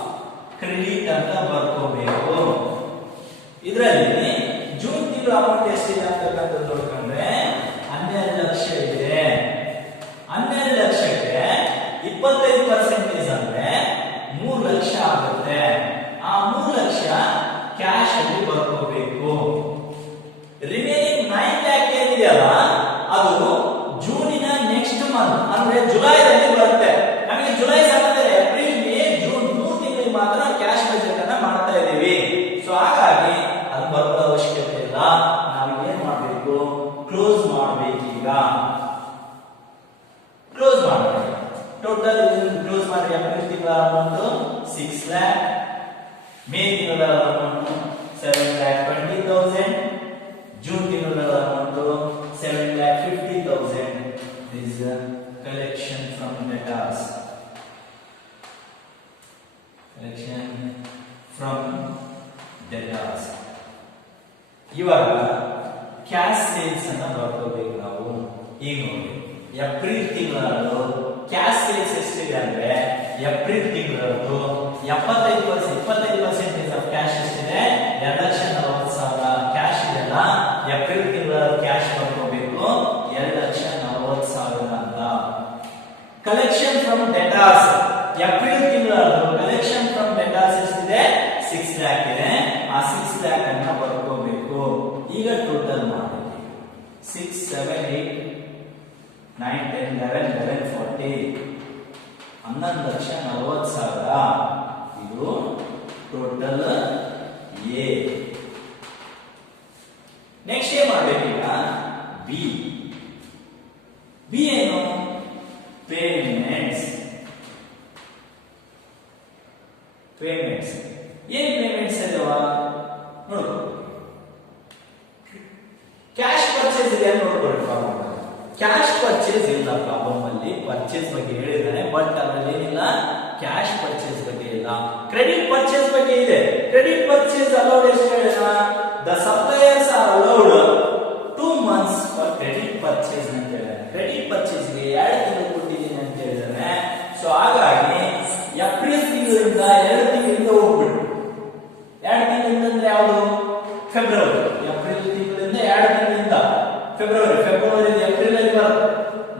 ಕ್ರೆಡಿಟ್ ಅಂತ ಬರ್ಕೋಬೇಕು. ಇದರಲ್ಲಿ ಜೂನ್ ತಿಂಗಳು ಅಮೌಂಟ್ ಎಷ್ಟಿದೆ ಅಂತಕ್ಕಂಥ ನೋಡ್ಕೊಂಡ್ರೆ 12 ಲಕ್ಷ ಇದೆ. 12 ಲಕ್ಷಕ್ಕೆ 25% ಅಂದ್ರೆ 3 ಲಕ್ಷ ಆಗುತ್ತೆ. ಆ 3 ಲಕ್ಷ ಕ್ಯಾಶ್ ಅಲ್ಲಿ ಬರ್ಕೋಬೇಕು. ರಿಮೈನಿಂಗ್ 9 ಲ್ಯಾಕ್ ಏನಿದೆಯಲ್ಲ ಅದು ಜೂನಿನ ನೆಕ್ಸ್ಟ್ ಮಂತ್ ಅಂದ್ರೆ ಜುಲೈದಲ್ಲಿ ಬರುತ್ತೆ. ನಮಗೆ ಜುಲೈ ಸಮಯದಲ್ಲಿ ಏಪ್ರಿಲ್, ಮೇ, ಜೂನ್ 3 ತಿಂಗಳಿಗೆ ಮಾತ್ರ ಕ್ಯಾಶ್ ಬಜೆಟ್ ಅನ್ನ ಮಾಡ್ತಾ ಇದ್ದೀವಿ. ಸೊ ಹಾಗಾಗಿ ಅದು ಬರುವ ಅವಶ್ಯಕತೆ ಇಲ್ಲ. ನಾವು ಏನ್ ಮಾಡಬೇಕು, ಕ್ಲೋಸ್ ಮಾಡಬೇಕೀಗ. ಕ್ಲೋಸ್ ಮಾಡಬೇಕು. ಟೋಟಲ್ ಕ್ಲೋಸ್ ಮಾಡಿ ಏಪ್ರಿಲ್ ತಿಂಗಳ ಅಮೌಂಟ್ 6 ಲ್ಯಾಕ್, ಮೇ ತಿಂಗಳ ಅಮೌಂಟ್ 7,20,000, ಜೂನ್ ತಿಂಗಳ amount 7,50,000. This is a collection from debtors. Collection from debtors. ಇವಾಗ ಕ್ಯಾಶ್ ಸೇಲ್ಸ್ ಅನ್ನ ಬರ್ಕೋಬೇಕು ನಾವು. ಈಗ ನೋಡಿ ಏಪ್ರಿಲ್ ತಿಂಗಳಲ್ಲೂ ಕ್ಯಾಶ್ ಸೇಲ್ಸ್ ಎಷ್ಟಿದೆ ಅಂದ್ರೆ ಏಪ್ರಿಲ್ ತಿಂಗಳಲ್ಲೂ 25% ಆಫ್ ಕ್ಯಾಶ್ ಎಷ್ಟಿದೆ, 2,40,000 ಕ್ಯಾಶ್ ಇದೆಲ್ಲ. ಏಪ್ರಿಲ್ ತಿಂಗಳ ಕ್ಯಾಶ್ ಬರ್ಕೋಬೇಕು 2,40,000 ಅಂತ. ಕಲೆಕ್ಷನ್ ಫ್ರಮ್ ಡೆಟಾರ್ಸ್ ಏಪ್ರಿಲ್ ತಿಂಗಳಲ್ಲೂ ಕಲೆಕ್ಷನ್ ಫ್ರಮ್ ಡೆಟಾರ್ಸ್ ಎಷ್ಟಿದೆ, 6 ಲ್ಯಾಕ್ ಇದೆ. ಆ 6 ಲ್ಯಾಕ್ ಅನ್ನ ಬರ್ಕೋಬೇಕು. ಈಗ ಟೋಟಲ್ ಮಾಡಿ 6, 7, 8, 9, 10, 11, 40, 11,40,000. ಇದು ಟೋಟಲ್ ಎ. ನೆಕ್ಸ್ಟ್ ಏನ್ ಮಾಡ್ಬೇಕೀಗ, ಬಿ. ಬಿ ಏನು, ಪೇಮೆಂಟ್ಸ್. ಪೇಮೆಂಟ್ಸ್ ಏನ್ ಪೇಮೆಂಟ್ಸ್ ಅಲ್ವಾ ನೋಡು. ಕ್ಯಾಶ್ ಪರ್ಚೇಸ್ ಇದೆ ನೋಡ್ಕೊಳ್ಳಿ. ಕ್ಯಾಶ್ ಪರ್ಚೇಸ್ ಇಲ್ಲ ಪ್ರಾಬ್ಲಮ್ ಅಲ್ಲಿ. ಪರ್ಚೇಸ್ ಬಗ್ಗೆ ಹೇಳಿದಾನೆ ಬಟ್ ಅದರಲ್ಲಿ ಏನಿಲ್ಲ, ಕ್ಯಾಶ್ ಪರ್ಚೇಸ್ ಬಗ್ಗೆ ಇಲ್ಲ. ಕ್ರೆಡಿಟ್ ಪರ್ಚೇಸ್ ಬಗ್ಗೆ ಇದೆ. ಕ್ರೆಡಿಟ್ ಪರ್ಚೇಸ್ ಅಲೌಡ್ ಎಷ್ಟು ಹೇಳಿದ, the suppliers are allowed 2 months for credit purchase ಅಂತ ಹೇಳಿದಾನೆ. ಕ್ರೆಡಿಟ್ ಪರ್ಚೇಸ್ ಗೆ 2 ತಿಂಗಳು ಕೊಟ್ಟಿದ್ದೀನಿ ಅಂತ ಹೇಳಿದಾನೆ. ಸೊ ಹಾಗಾಗಿ ಏಪ್ರಿಲ್ ತಿಂಗಳಿಂದ 2 ತಿಂಗಳಿಂದ ಹೋಗ್ಬಿಟ್ಟು 2 ತಿಂಗಳಿಂದ ಅಂದ್ರೆ ಯಾವುದು, ಫೆಬ್ರವರಿ. ಏಪ್ರಿಲ್ ತಿಂಗಳಿಂದ 2 ತಿಂಗಳಿಂದ ಫೆಬ್ರವರಿ, ಫೆಬ್ರವರಿ ಏಪ್ರಿಲ್ ಅಲ್ಲಿ ಬರುತ್ತೆ,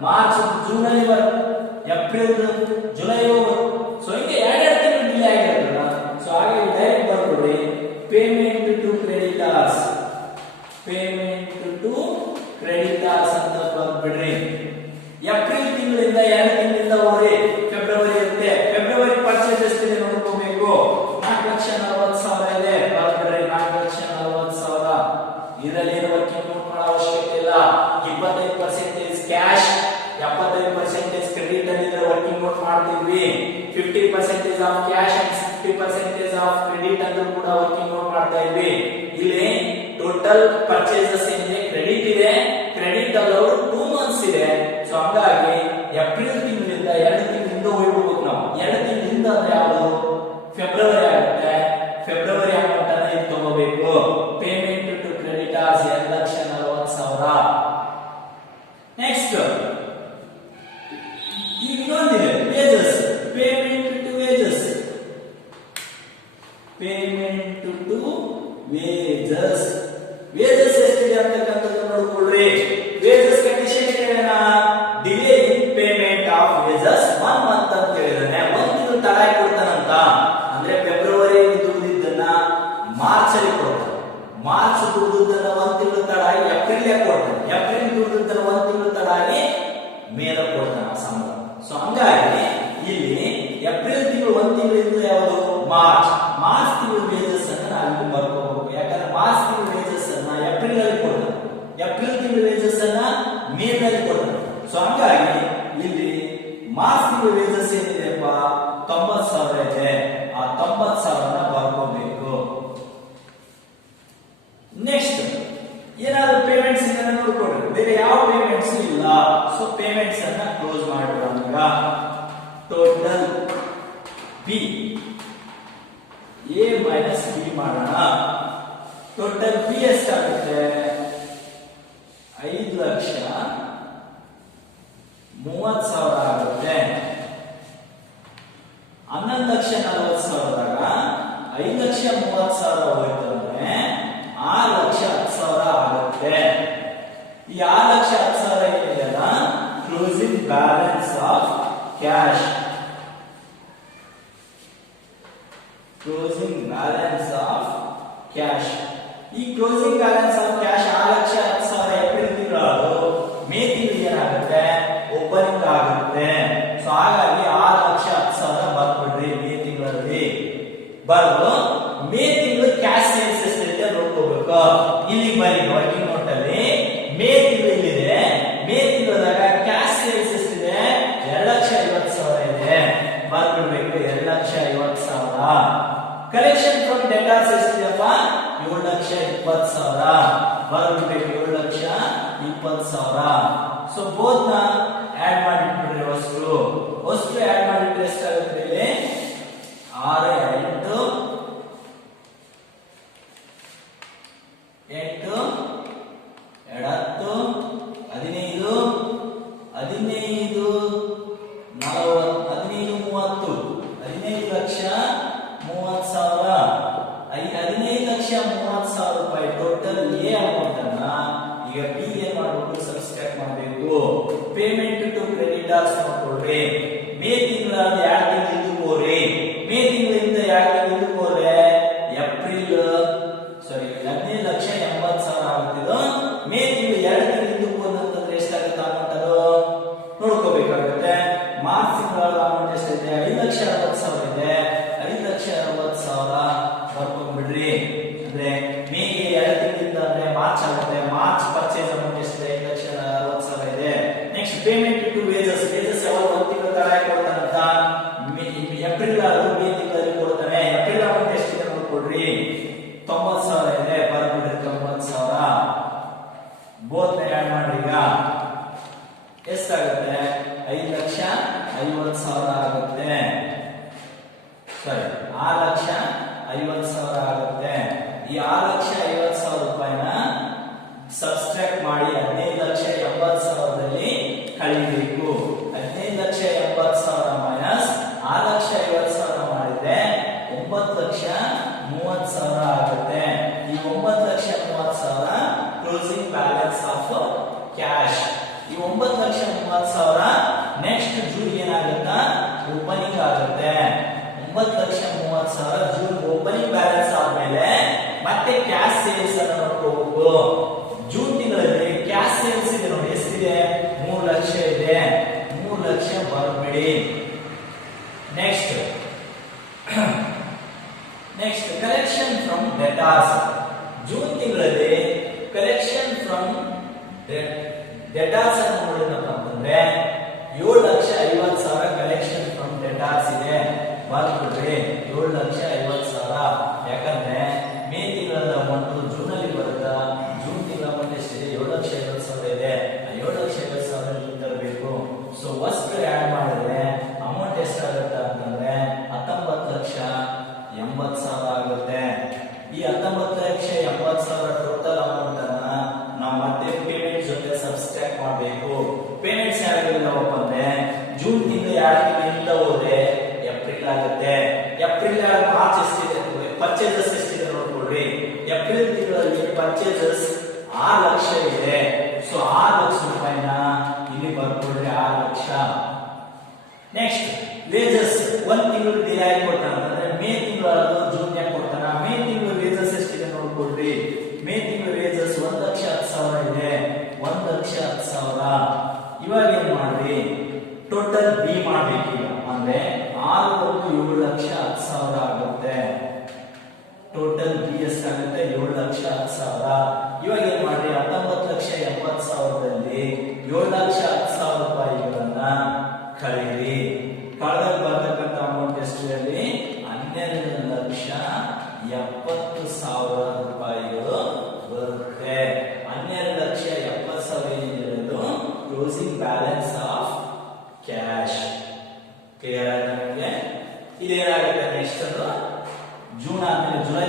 ಮಾರ್ಚ್ ಜೂನ್ ಅಲ್ಲಿ ಬರುತ್ತೆ, ಏಪ್ರಿಲ್ ಜುಲೈ ಹೋಗುತ್ತೆ. ಸೊ ಹಿಂಗೆ 2 ತಿಂಗಳು ಡಿಲೇ ಆಗಿರುತ್ತಲ್ಲ. ಸೊ ಹಾಗೆ ಡೈರೆಕ್ಟ್ ಬರ್ಬಿಡಿ payment to creditors. Payment to creditors ಅಂತ ಬರ್ಬಿಡ್ರಿ. ಏಪ್ರಿಲ್ ತಿಂಗಳಿಂದ 2 ತಿಂಗಳಿಂದ ಹೋಗಿ ಫೆಬ್ರವರಿ ಇರುತ್ತೆ. ಫೆಬ್ರವರಿ ಪರ್ಚೇಸ್ ಎಷ್ಟಿದೆ ನೋಡ್ಕೋಬೇಕು, 4,40,000 ಇದೆ. ಬರ್ಬಿಡ್ರಿ 4,40,000. ಇದರಲ್ಲಿ ಏನು ವರ್ಕಿಂಗ್ ನೋಟ್ ಮಾಡೋ ಅವಶ್ಯಕತೆ ಇಲ್ಲ. 25% ಕ್ಯಾಶ್, 75% ಕ್ರೆಡಿಟ್ ಅಲ್ಲಿ ಇದ್ರೆ ವರ್ಕಿಂಗ್ ನೋಟ್ ಮಾಡ್ತಿದ್ವಿ. 50% of cash and 50% of credit ಅಂತ ಕೂಡ ವರ್ಕಿಂಗ್ ನೋಟ್ ಮಾಡ್ತಾ ಇದ್ವಿ. ಇಲ್ಲಿ ಟೋಟಲ್ ಪರ್ಚೇಸಸ್ ಏನಿದೆ, ಕ್ರೆಡಿಟ್ ಇದೆ. ಕ್ರೆಡಿಟ್ ಅಲೌಡ್ 2 months ಇದೆ. ಸೊ ಹಾಗಾಗಿ ಏಪ್ರಿಲ್ ತಿಂಗಳಿಂದ 2 ತಿಂಗಳಿಂದ ಹೋಗ್ಬಿಡ್ಬೇಕು ನಾವು. 2 ತಿಂಗಳಿಂದ ಅಂದ್ರೆ ಯಾವುದು, ಫೆಬ್ರವರಿ ಆಗುತ್ತೆ. ಫೆಬ್ರವರಿ ಅಮೌಂಟ್ ಅನ್ನ ಇಲ್ಲಿ ತಗೋಬೇಕು. Payment to creditors 2,40,000. ನೆಕ್ಸ್ಟ್ ಈಗ ಇನ್ನೊಂದಿದೆ wages. Payment to wages. Payment to wages. Wages ಎಷ್ಟಿದೆ ಅಂತಕ್ಕಂಥದ್ದು ನೋಡ್ಕೊಳ್ರಿ. ವೇಜಸ್ ಕಂಡೀಷನ್ ಏನ, delay in payment of wages 1 month ಅಂತ ಹೇಳಿದಾನೆ. 1 ತಿಂಗಳು ತಡ ಕೊಡ್ತಾನಂತ. ಅಂದ್ರೆ ಫೆಬ್ರವರಿ ದುಡ್ದಿದ್ದನ್ನ ಮಾರ್ಚ್ ಅಲ್ಲಿ ಕೊಡ್ತಾನೆ. ಮಾರ್ಚ್ ದುಡ್ದಿದ್ದನ್ನ 1 ತಿಂಗಳು ತಡ ಆಗಿ ಏಪ್ರಿಲ್ ಕೊಡ್ತಾನೆ. ಏಪ್ರಿಲ್ ದುಡ್ದಿದ್ದನ್ನ 1 ತಿಂಗಳು ತಡ ಆಗಿ ಮೇಲ ಕೊಡ್ತಾನೆ ಸಂಬಳ. ಸೊ ಹಂಗಾಗಿ ಇಲ್ಲಿ ಏಪ್ರಿಲ್ ತಿಂಗಳು 1 ತಿಂಗಳಿಂದ ಯಾವುದು, ಮಾರ್ಚ್. ಮಾರ್ಚ್ ತಿಂಗಳು ವೇಜಸ್ ಅನ್ನ ನಾವು ಬರ್ಕೋಬೇಕು. ಯಾಕಂದ್ರೆ ಮಾರ್ಚ್ ತಿಂಗಳು ವೇಜಸ್ ಅನ್ನ ಏಪ್ರಿಲ್ ಅಲ್ಲಿ ಕೊಡ್ತಾನೆ. ಏಪ್ರಿಲ್ ಬೇರೆ ಯಾವ ಪೇಮೆಂಟ್ಸ್ ಇಲ್ಲ. ಸೊ ಪೇಮೆಂಟ್ಸ್ ಅನ್ನ ಕ್ಲೋಸ್ ಮಾಡೋಣ. Total B A minus B ಮಾಡೋಣ. ಟೋಟಲ್ ಬಿ ಎಷ್ಟಾಗುತ್ತೆ? 5,30,40,000 ಆಗುತ್ತೆ. 11,40,000ದಾಗ 5,30,000 ಹೋಯ್ತು ಅಂದ್ರೆ 6,10,000 ಆಗುತ್ತೆ. ಈ 6,10,000 ಏನಿದೆಯಲ್ಲ closing balance of cash. Closing balance of cash. ಈ closing balance of cash 6,10,000 April ತಿಂಗಳು, ಮೇ ತಿಂಗಳು ಏನಾಗುತ್ತೆ? ಓಪನಿಂಗ್ ಆಗುತ್ತೆ. ಸೊ ಹಾಗಾಗಿ 6,10,000 ಬರ್ಬಿಡ್ರಿ ಮೇ ತಿಂಗಳಲ್ಲಿ. ಬರೆದು ಮೇ ತಿಂಗಳು ಕ್ಯಾಶ್ ಸೇಲ್ಸ್ ಎಷ್ಟಿದೆ ನೋಡ್ಕೋಬೇಕು. ಇಲ್ಲಿ ಬರೀ ವರ್ಕಿಂಗ್ ನೋಟ್ ಅಲ್ಲಿ ಮೇ ತಿಂಗಳು ಇಲ್ಲಿದೆ. ಮೇ ತಿಂಗಳದಾಗ ಕ್ಯಾಶ್ ಸೇಲ್ಸ್ ಎಷ್ಟಿದೆ? 2,50,000 ಇದೆ. ಬರ್ಬಿಡ್ಬೇಕು 2,50,000. ಕಲೆಕ್ಷನ್ ಫ್ರಮ್ ಡೆಟಾರ್ಸ್ ಎಷ್ಟಿದೆಪ್ಪ? 7,20,000. ಬರ್ಬಿಡ್ಬೇಕು 7,20,000. ಸೊ ಬೋತ್ ನ ಆಡ್ ಮಾಡಿಟ್ಬಿಡ್ರಿ. ವಸ್ತು ಆಡ್ ಮಾಡಿಟ್ರೆ ಎಷ್ಟಾಗುತ್ತೆ? ಇಲ್ಲಿ 6, 8, 8, 10, 15, 15, 40, 15, 30, 15,30,000. 15,30,000 ರೂಪಾಯಿ ಟೋಟಲ್ ಎ ಅಮೌಂಟ್ ಅನ್ನ ಈಗ ಬಿ ಏನ್ ಮಾಡಬೇಕು? ಸಬ್ಸ್ಟ್ರಾಕ್ಟ್ ಮಾಡಬೇಕು. ಪೇಮೆಂಟ್ ಟು ಕ್ರೆಡಿಟರ್ಸ್ ನೋಡ್ಕೊಳ್ರಿ. ಮೇ ತಿಂಗಳ 2 ತಿಂಗಳು ಇದ್ದುಕೋರಿ. ಮೇ ತಿಂಗಳಿಂದ 2 ತಿಂಗಳು ಇದ್ದುಕೋರೆ ಏಪ್ರಿಲ್ 15,80,000 ಆಗುತ್ತಿದ್ದು. ಮೇ ತಿಂಗಳು 2 ತಿಂಗಳು ಇದ್ದುಕೋದಂತಂದ್ರೆ ಎಷ್ಟಾಗುತ್ತೆ ಅಮೌಂಟ್? ಅದು ನೋಡ್ಕೋಬೇಕಾಗುತ್ತೆ. ಮಾರ್ಚ್ ತಿಂಗಳ ಅಮೌಂಟ್ ಎಷ್ಟಿದೆ? 5,60,000 ಇದೆ. 5,60,000 ಬರ್ಕೊಂಡ್ಬಿಡ್ರಿ. ಅಂದ್ರೆ ಮೇಗೆ 2 ತಿಂಗಳಿಂದ ಅಂದ್ರೆ ಮಾರ್ಚ್ ಆಗುತ್ತೆ. ಮಾರ್ಚ್ ಪರ್ಚೇಸ್ ಅಮೌಂಟ್ ಎಷ್ಟಿದೆ? 5,60,000 ಇದೆ. Next payment to wages. Wages ಯಾವಾಗ 1 ತಿಂಗಳ ತಡ ಕೊಡ್ತಾನಂತ? ಏಪ್ರಿಲ್ ಆದ್ರೂ ಮೇ ತಿಂಗಳಲ್ಲಿ ಕೊಡ್ತಾನೆ. ಏಪ್ರಿಲ್ ಅಮೌಂಟ್ ಎಷ್ಟಿದೆ ನೋಡ್ಕೊಡ್ರಿ. 90,000 ಇದೆ. ಬರ್ಬಿಡ್ರಿ 90,000. ಬೋತ್ ಆಡ್ ಮಾಡ್ರಿ. ಈಗ ಎಷ್ಟಾಗುತ್ತೆ? 5,50,000 ಆಗುತ್ತೆ. ಸರಿ, 6,50,000 ಆಗುತ್ತೆ. ಈ 6,50,000 ರೂಪಾಯಿನ ಸಬ್ಸ್ಟ್ರಾಕ್ಟ್ ಮಾಡಿ 15,80,000ದಲ್ಲಿ ಕಳಿಬೇಕು. 15,80,000 ಮೈನಸ್ 6,50,000 ಮಾಡಿದ್ರೆ 9,30,000 ಆಗುತ್ತೆ. ಈ 9,30,000 ಕ್ಲೋಸಿಂಗ್ ಬ್ಯಾಲೆನ್ಸ್ ಆಫ್ ಕ್ಯಾಶ್. ಈ 9,30,000 ನೆಕ್ಸ್ಟ್ ಜೂನ್ ಏನಾಗುತ್ತಾ? ಓಪನಿಂಗ್ ಆಗುತ್ತೆ. 9,30,000 ಜೂನ್ ಓಪನಿಂಗ್ ಬ್ಯಾಲೆನ್ಸ್ ಆದ್ಮೇಲೆ ಮತ್ತೆ ಕ್ಯಾಶ್ ಸೇಲ್ಸ್ ಅನ್ನು ನೋಡ್ಕೋಬೇಕು. ಜೂನ್ ತಿಂಗಳಲ್ಲಿ ಕ್ಯಾಶ್ ಸೇಲ್ಸ್ ಇದೆ ನೋಡಿ. ಎಷ್ಟಿದೆ? 3 ಲಕ್ಷ ಇದೆ. 3 ಲಕ್ಷ ಬರ್ಬಿಡಿ. Next collection from debtors. June ತಿಂಗಳಲ್ಲಿ ಕಲೆಕ್ಷನ್ ಫ್ರಮ್ ಡೆಟಾರ್ಸ್ ಅನ್ನು ನೋಡಿದ್ನಪ್ಪ ಅಂತಂದ್ರೆ 7,50,000 ಕಲೆಕ್ಷನ್ ಫ್ರಮ್ ಡೆಟಾರ್ಸ್ ಇದೆ. ಬರ್ಬಿಡ್ರಿ 7,50,000. ಯಾಕಂದ್ರೆ ಮೇ ತಿಂಗಳ ಅಮೌಂಟ್ ಜೂನ್ ಅಲ್ಲಿ ಬರುತ್ತಾ? ಜೂನ್ ತಿಂಗಳ ಅಮೌಂಟ್ ಎಷ್ಟಿದೆ? 7,50,000 ಇದೆ. 7,50,000 ತರಬೇಕು. ಸೊ ವಸ್ತು ಆಡ್ ಮಾಡಿದ್ರೆ ಅಮೌಂಟ್ ಎಷ್ಟಾಗುತ್ತೆ ಅಂತಂದ್ರೆ 19,80,000 ಆಗುತ್ತೆ. ಈ 19,80,000 ಟೋಟಲ್ ಅಮೌಂಟ್ ಅನ್ನ ನಾವು ಮತ್ತೆ ಪೇಮೆಂಟ್ ಜೊತೆ ಸಬ್ಸ್ಟ್ರಾಕ್ಟ್ ಮಾಡಬೇಕು. ಪೇಮೆಂಟ್ಸ್ ಯಾರಿಗಿಲ್ಲವಪ್ಪ ಅಂದ್ರೆ ಜೂನ್ ತಿಂಗಳು 2 ತಿಂಗಳಿಂದ ಹೋದ್ರೆ ಏಪ್ರಿಲ್ ಆಗುತ್ತೆ. ಏಪ್ರಿಲ್ ಮಾರ್ಚ್ ಎಷ್ಟಿದೆ? ಪರ್ಚೇಸಸ್ ಎಷ್ಟಿದೆ ನೋಡ್ಕೊಳ್ರಿ. ಏಪ್ರಿಲ್ ತಿಂಗಳಲ್ಲಿ ಪರ್ಚೇಸಸ್ 6 ಲಕ್ಷ ಇದೆ. ಸೊ 6 ಲಕ್ಷ ರೂಪಾಯಿನ ಇಲ್ಲಿ ಬರ್ಕೊಳ್ರಿ. 6 ಲಕ್ಷ. Next wages. 1 ತಿಂಗಳು ಡಿಲೇ ಆಗಿ ಕೊಡ್ತಾನೆ. ಮೇ ತಿಂಗಳು ಜೂನ್ ಯಾಕೆ ಕೊಡ್ತಾನ? ಮೇ ತಿಂಗಳು ವೇಜಸ್ ಎಷ್ಟಿದೆ ನೋಡ್ಕೊಳ್ರಿ. ಮೇ ತಿಂಗಳು ವೇಜಸ್ 1,10,000 ಇದೆ. 1,10,000. ಇವಾಗ ಏನ್ ಮಾಡ್ರಿ? ಟೋಟಲ್ ಬಿ ಮಾಡ್ಬೇಕು. ಅಂದ್ರೆ 6 ಮತ್ತು 7,10,000 ಆಗುತ್ತೆ. ಟೋಟಲ್ ಬಿ ಎಷ್ಟಾಗುತ್ತೆ? 7,10,000. ಇವಾಗ ಏನ್ ಮಾಡ್ರಿ? 19,80,000ದಲ್ಲಿ 7,10,000 ರೂಪಾಯಿಗಳನ್ನ ಕಳೀರಿ. ಕಳೆದಾಗ ಬರ್ತಕ್ಕಂಥ ಅಮೌಂಟ್ ಎಷ್ಟಿದೆ? 12,70,000 ರೂಪಾಯಿಗಳು ಬರುತ್ತೆ. 12,70,000 ಬ್ಯಾಲೆನ್ಸ್ ಆಫ್ ಕ್ಯಾಶ್. ಕ್ಲಿಯರ್ ಆಗಿದೆ ನಿಮಗೆ? ಇದೇನಾಗುತ್ತೆ ನೆಕ್ಸ್ಟ್ ಅದು ಜೂನ್ ಆದ್ಮೇಲೆ ಜುಲೈ